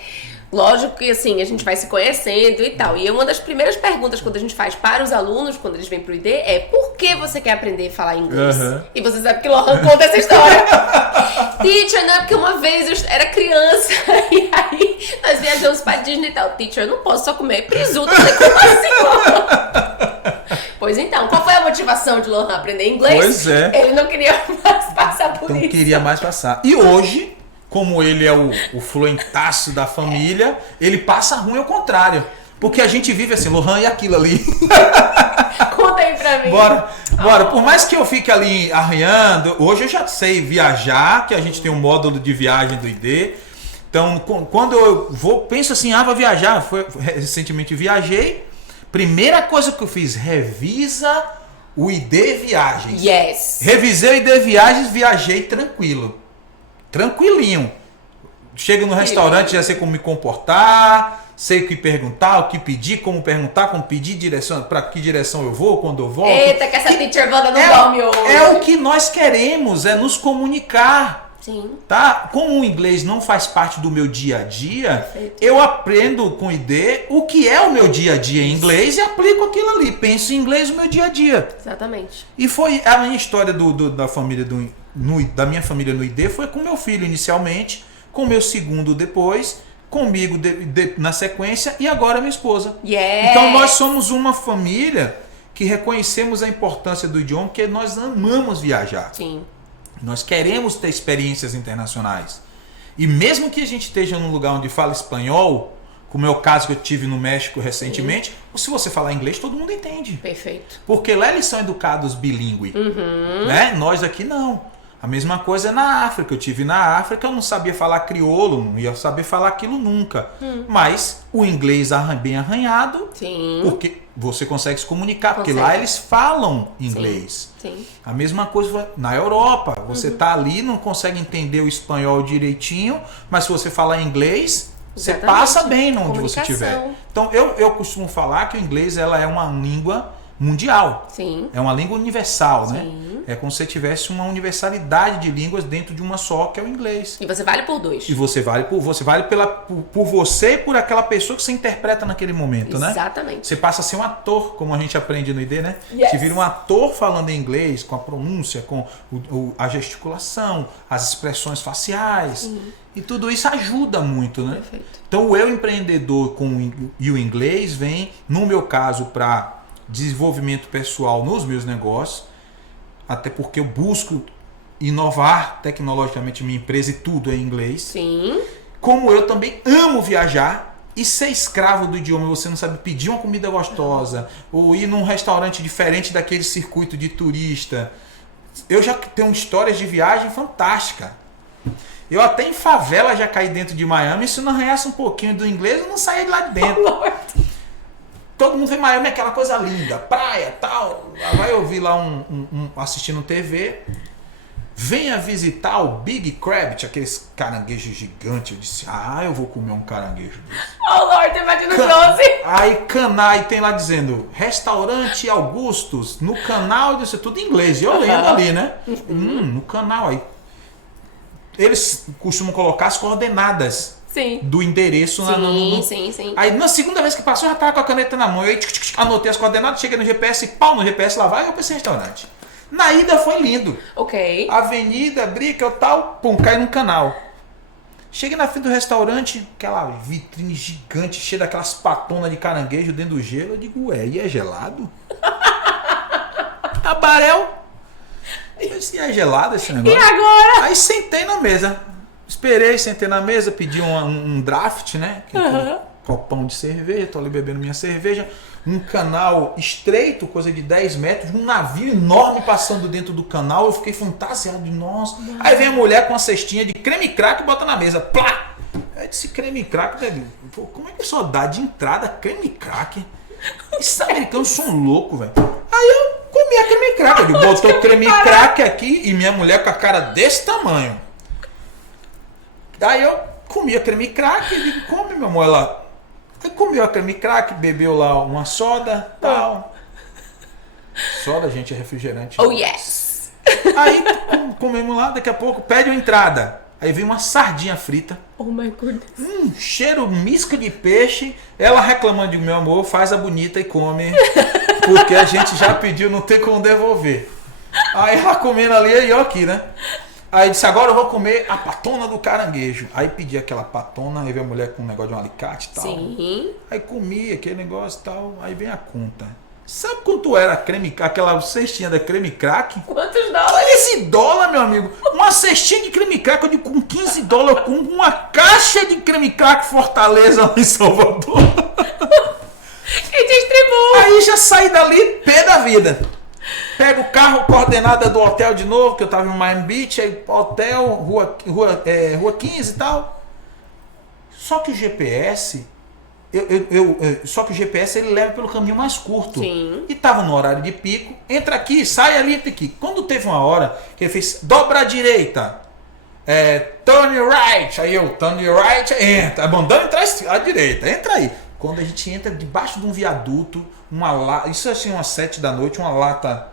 Lógico que assim, a gente vai se conhecendo e tal. E uma das primeiras perguntas quando a gente faz para os alunos, quando eles vêm pro ID, é por que você quer aprender a falar inglês? E você sabe que Lohan conta essa história. Teacher, não é porque uma vez eu era criança e aí nós viajamos pra Disney e tal. Teacher, eu não posso só comer presunto. Eu falei, como assim, Lohan? Pois então, qual foi a motivação de Lohan aprender inglês? Pois é. Ele não queria mais passar por Não isso. queria mais passar. E hoje, como ele é o fluentaço da família, ele passa ruim ao contrário. Porque a gente vive assim, Lohan e aquilo ali. Conta aí pra mim. Bora. Por mais que eu fique ali arranhando, hoje eu já sei viajar, que a gente tem um módulo de viagem do ID. Então, quando eu penso assim, vou viajar. Recentemente viajei. Primeira coisa que eu fiz, revisa o ID Viagens. Yes. Revisei o ID Viagens, viajei tranquilo. Tranquilinho. Chego no restaurante, já sei como me comportar, sei o que perguntar, o que pedir, como perguntar, como pedir direção, para que direção eu vou, quando eu volto. Eita, que essa teacher Wanda não dorme hoje. É o que nós queremos, é nos comunicar. Sim. Tá? Como o inglês não faz parte do meu dia a dia, Perfeito. eu aprendo com o ID o que é o meu dia a dia em inglês e aplico aquilo ali. Penso em inglês no meu dia a dia. Exatamente. E foi a minha história da família da minha família no ID foi com meu filho inicialmente, com meu segundo depois, comigo na sequência e agora minha esposa. Yes. Então nós somos uma família que reconhecemos a importância do idioma, porque nós amamos viajar. Sim. Nós queremos ter experiências internacionais. E mesmo que a gente esteja num lugar onde fala espanhol, como é o caso que eu tive no México recentemente, se você falar inglês, todo mundo entende. Perfeito. Porque lá eles são educados bilíngue. Né? Nós aqui não. A mesma coisa na África. Eu tive na África, eu não sabia falar crioulo, não ia saber falar aquilo nunca. Mas o inglês bem arranhado, Sim. porque você consegue se comunicar, porque Consegue. lá eles falam inglês. Sim. A mesma coisa na Europa. Você tá ali, não consegue entender o espanhol direitinho, mas se você falar inglês, você Exatamente. passa bem onde você Comunicação. estiver. Então eu costumo falar que o inglês ela é uma língua mundial. Sim. É uma língua universal, né? Sim. É como se você tivesse uma universalidade de línguas dentro de uma só, que é o inglês. E você vale por 2. E você vale por você e por aquela pessoa que você interpreta naquele momento, né? Exatamente. Você passa a ser um ator, como a gente aprende no ID, né? Yes. Você vira um ator falando em inglês, com a pronúncia, com a gesticulação, as expressões faciais. E tudo isso ajuda muito, né? Perfeito. Então o eu empreendedor e o inglês vem, no meu caso, para desenvolvimento pessoal nos meus negócios, até porque eu busco inovar tecnologicamente minha empresa e tudo é em inglês. Sim. Como eu também amo viajar e ser escravo do idioma, você não sabe pedir uma comida gostosa ou ir num restaurante diferente daquele circuito de turista. Eu já tenho histórias de viagem fantásticas. Eu até em favela já caí dentro de Miami, se não arranhasse um pouquinho do inglês, eu não saía de lá de dentro. Todo mundo vê Miami, aquela coisa linda, praia, tal. Vai ouvir lá assistindo TV. Venha visitar o Big Crab, aqueles caranguejos gigantes. Eu disse, eu vou comer um caranguejo desse. Oh, Lord, imagina o doce. Aí Canai tem lá dizendo, restaurante Augustus, no canal, isso é tudo em inglês. E eu lendo ali, né? No canal aí. Eles costumam colocar as coordenadas Sim. do endereço Sim. Aí na segunda vez que passou, eu já tava com a caneta na mão. Eu aí, anotei as coordenadas, cheguei no GPS, pau no GPS, lá vai eu pra esse restaurante. Na ida foi lindo. Ok. Avenida, Brickell, tal, pum, cai num canal. Cheguei na frente do restaurante, aquela vitrine gigante, cheia daquelas patonas de caranguejo dentro do gelo. Eu digo, e é gelado? Tabaréu. Eu disse, é gelado esse negócio? E agora? Aí sentei na mesa. Esperei, sentei na mesa, pedi um draft, né? Um copão de cerveja, tô ali bebendo minha cerveja. Um canal estreito, coisa de 10 metros, um navio enorme passando dentro do canal. Eu fiquei fantasiado de nossa. Aí vem a mulher com uma cestinha de creme crack e bota na mesa. Plá! Aí disse, creme crack, velho. Pô, como é que só dá de entrada creme crack? Esses americanos são loucos, velho. Aí eu comi a creme crack. Ele botou creme crack aqui e minha mulher com a cara desse tamanho. Aí eu comi a creme crack e digo, come, meu amor. Ela comeu a creme crack, bebeu lá uma soda, tal. Soda, gente, é refrigerante. Oh, yes. Aí comemos lá, daqui a pouco pede uma entrada. Aí vem uma sardinha frita. Oh, my goodness. Cheiro misca de peixe. Ela reclamando de meu amor, faz a bonita e come. Porque a gente já pediu, não tem como devolver. Aí ela comendo ali e eu aqui, né? Aí disse, agora eu vou comer a patona do caranguejo. Aí pedi aquela patona, aí veio a mulher com um negócio de um alicate e tal. Sim. Aí comi aquele negócio e tal, aí vem a conta. Sabe quanto era aquela cestinha da creme crack? Quantos dólares? $15, meu amigo. Uma cestinha de creme crack, eu digo, com $15, com uma caixa de creme crack Fortaleza lá em Salvador. E distribui. Aí já saí dali, pé da vida. Pego o carro, coordenada do hotel de novo, que eu tava em Miami Beach, aí hotel, rua 15 e tal. Só que o GPS, só que o GPS ele leva pelo caminho mais curto. Sim. E tava no horário de pico, entra aqui, sai ali, entra aqui. Quando teve uma hora que ele fez, dobra à direita, turn right, aí eu, turn right, entra, mandando entrar à direita, entra aí. Quando a gente entra debaixo de um viaduto, isso assim umas 7 da noite, uma lata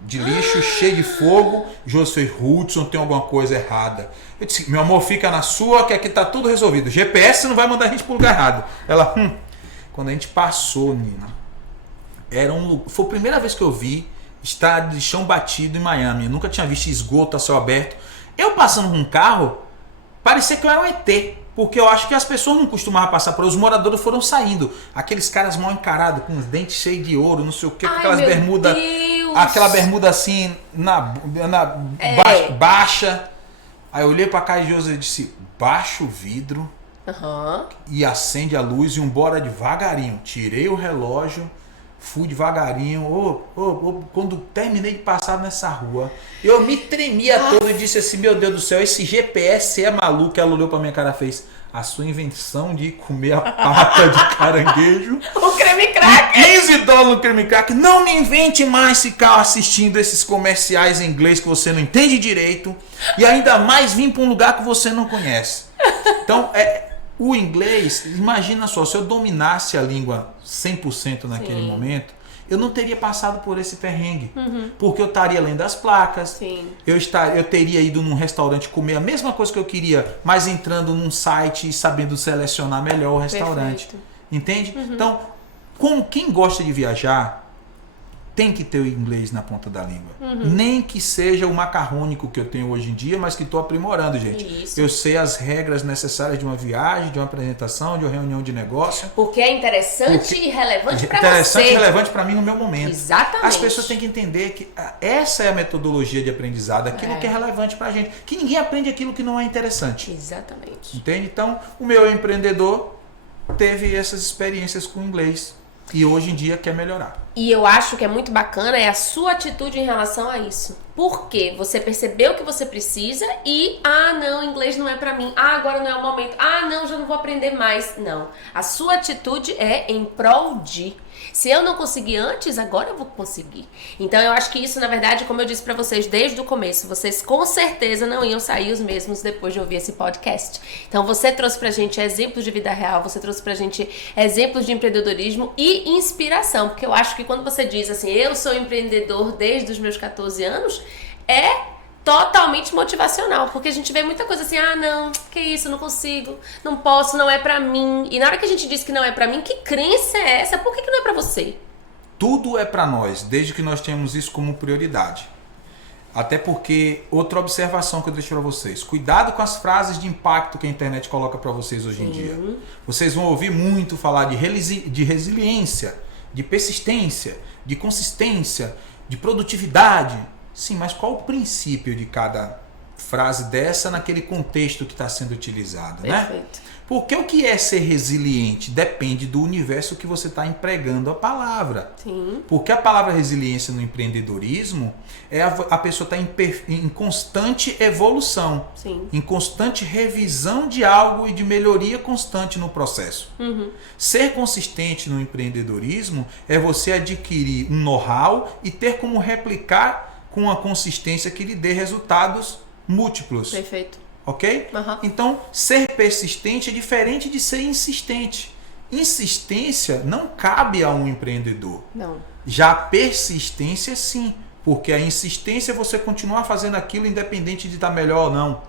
de lixo cheia de fogo. José Hudson, tem alguma coisa errada. Eu disse, meu amor, fica na sua, que aqui tá tudo resolvido. GPS não vai mandar a gente pro lugar errado. Ela, Quando a gente passou, Nina, foi a primeira vez que eu vi estrada de chão batido em Miami. Eu nunca tinha visto esgoto a céu aberto. Eu passando com um carro, parecia que eu era um ET. Porque eu acho que as pessoas não costumavam passar por aí. Os moradores foram saindo. Aqueles caras mal encarados, com os dentes cheios de ouro, não sei o que, com aquelas bermudas. Aquela bermuda assim, baixa. Aí eu olhei pra cá e José disse, baixa o vidro e acende a luz e bora devagarinho. Tirei o relógio, fui devagarinho. Quando terminei de passar nessa rua, eu me tremia todo e disse assim, meu Deus do céu, esse GPS é maluco. Ela olhou pra minha cara e fez, a sua invenção de comer a pata de caranguejo. O creme crack. $15 no creme crack. Não me invente mais ficar assistindo esses comerciais em inglês que você não entende direito. E ainda mais vir pra um lugar que você não conhece. Então, o inglês, imagina só, se eu dominasse a língua 100% naquele momento, eu não teria passado por esse perrengue. Porque eu estaria lendo as placas, Sim. eu teria ido num restaurante comer a mesma coisa que eu queria, mas entrando num site e sabendo selecionar melhor o restaurante. Perfeito. Entende? Então, como quem gosta de viajar, tem que ter o inglês na ponta da língua. Nem que seja o macarrônico que eu tenho hoje em dia, mas que estou aprimorando, gente. Isso. Eu sei as regras necessárias de uma viagem, de uma apresentação, de uma reunião de negócio. Porque é interessante e relevante para você. Interessante e relevante para mim no meu momento. Exatamente. As pessoas têm que entender que essa é a metodologia de aprendizado, aquilo que é relevante para a gente. Que ninguém aprende aquilo que não é interessante. Exatamente. Entende? Então, o meu empreendedor teve essas experiências com o inglês e hoje em dia quer melhorar. E eu acho que é muito bacana a sua atitude em relação a isso. Porque você percebeu o que você precisa e, não, inglês não é pra mim. Agora não é o momento. Não, já não vou aprender mais. Não. A sua atitude é em prol de. Se eu não consegui antes, agora eu vou conseguir. Então eu acho que isso, na verdade, como eu disse pra vocês desde o começo, vocês com certeza não iam sair os mesmos depois de ouvir esse podcast. Então você trouxe pra gente exemplos de vida real, você trouxe pra gente exemplos de empreendedorismo e inspiração. Porque eu acho que quando você diz assim, eu sou empreendedor desde os meus 14 anos, é totalmente motivacional, porque a gente vê muita coisa assim, não, que isso, não consigo, não posso, não é pra mim. E na hora que a gente diz que não é pra mim, que crença é essa? Por que não é pra você? Tudo é pra nós, desde que nós tenhamos isso como prioridade. Até porque, outra observação que eu deixo pra vocês, cuidado com as frases de impacto que a internet coloca pra vocês hoje em dia. Vocês vão ouvir muito falar de resiliência, de persistência, de consistência, de produtividade. Sim, mas qual o princípio de cada frase dessa naquele contexto que está sendo utilizado, né? Perfeito. Porque o que é ser resiliente depende do universo que você está empregando a palavra. Sim. Porque a palavra resiliência no empreendedorismo é a pessoa está em constante evolução, Sim. em constante revisão de algo e de melhoria constante no processo. Ser consistente no empreendedorismo é você adquirir um know-how e ter como replicar com uma consistência que lhe dê resultados múltiplos. Perfeito. Ok? Então, ser persistente é diferente de ser insistente. Insistência não cabe a um empreendedor. Não. Já a persistência, sim. Porque a insistência é você continuar fazendo aquilo independente de estar melhor ou não.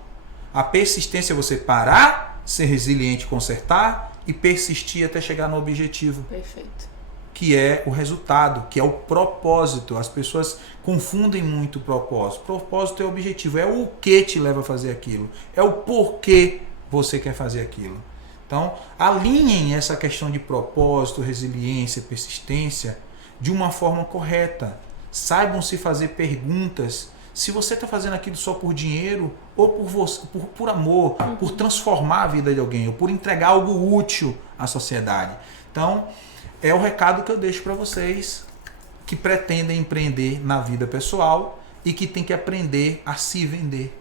A persistência é você parar, ser resiliente, consertar e persistir até chegar no objetivo. Perfeito. Que é o resultado, que é o propósito. As pessoas confundem muito o propósito. Propósito é o objetivo, é o que te leva a fazer aquilo, é o porquê você quer fazer aquilo. Então, alinhem essa questão de propósito, resiliência, persistência de uma forma correta. Saibam se fazer perguntas. Se você está fazendo aquilo só por dinheiro, ou por você, por amor, por transformar a vida de alguém, ou por entregar algo útil à sociedade. Então, é o recado que eu deixo para vocês que pretendem empreender na vida pessoal e que tem que aprender a se vender.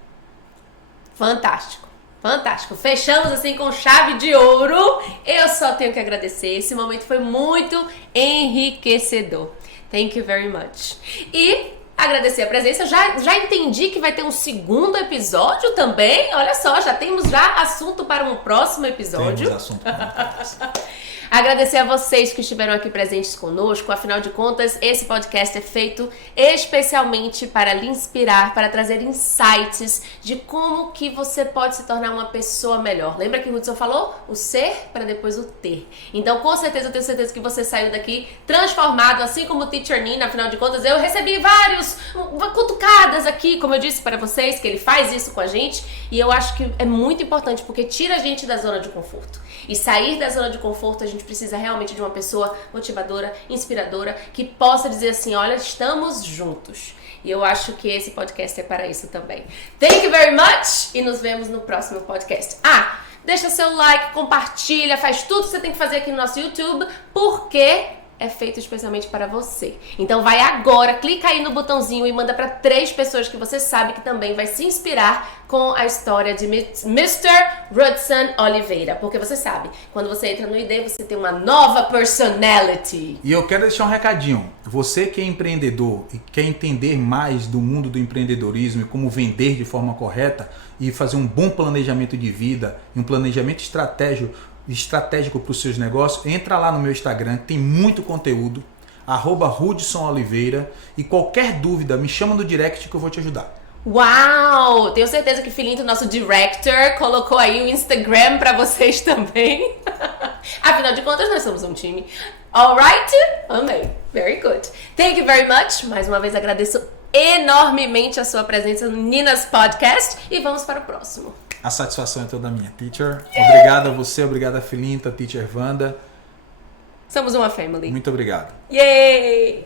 Fantástico. Fantástico. Fechamos assim com chave de ouro. Eu só tenho que agradecer. Esse momento foi muito enriquecedor. Thank you very much. E agradecer a presença. Já entendi que vai ter um segundo episódio também. Olha só, já temos assunto para um próximo episódio. Temos assunto para Agradecer a vocês que estiveram aqui presentes conosco. Afinal de contas, esse podcast é feito especialmente para lhe inspirar, para trazer insights de como que você pode se tornar uma pessoa melhor. Lembra que o Hudson falou? O ser para depois o ter. Então, com certeza, eu tenho certeza que você saiu daqui transformado, assim como o Teacher Nina. Afinal de contas, eu recebi vários cutucadas aqui, como eu disse para vocês, que ele faz isso com a gente. E eu acho que é muito importante, porque tira a gente da zona de conforto. E sair da zona de conforto, a gente precisa realmente de uma pessoa motivadora, inspiradora, que possa dizer assim, olha, estamos juntos. E eu acho que esse podcast é para isso também. Thank you very much e nos vemos no próximo podcast. Deixa seu like, compartilha, faz tudo que você tem que fazer aqui no nosso YouTube, porque é feito especialmente para você. Então vai agora, clica aí no botãozinho e manda para 3 pessoas que você sabe que também vai se inspirar com a história de Mr. Rudson Oliveira. Porque você sabe, quando você entra no ID, você tem uma nova personality. E eu quero deixar um recadinho. Você que é empreendedor e quer entender mais do mundo do empreendedorismo e como vender de forma correta e fazer um bom planejamento de vida e um planejamento estratégico para os seus negócios, entra lá no meu Instagram, tem muito conteúdo, @Rudson_Oliveira, e qualquer dúvida me chama no direct que eu vou te ajudar. Uau! Tenho certeza que o Filinto, nosso director, colocou aí o Instagram para vocês também. Afinal de contas, nós somos um time. Alright? Amei. Very good. Thank you very much. Mais uma vez agradeço enormemente a sua presença no Ninas Podcast e vamos para o próximo. A satisfação é toda minha, teacher. Obrigado a você, obrigado a Filinta, teacher Wanda. Somos uma family. Muito obrigado. Yay!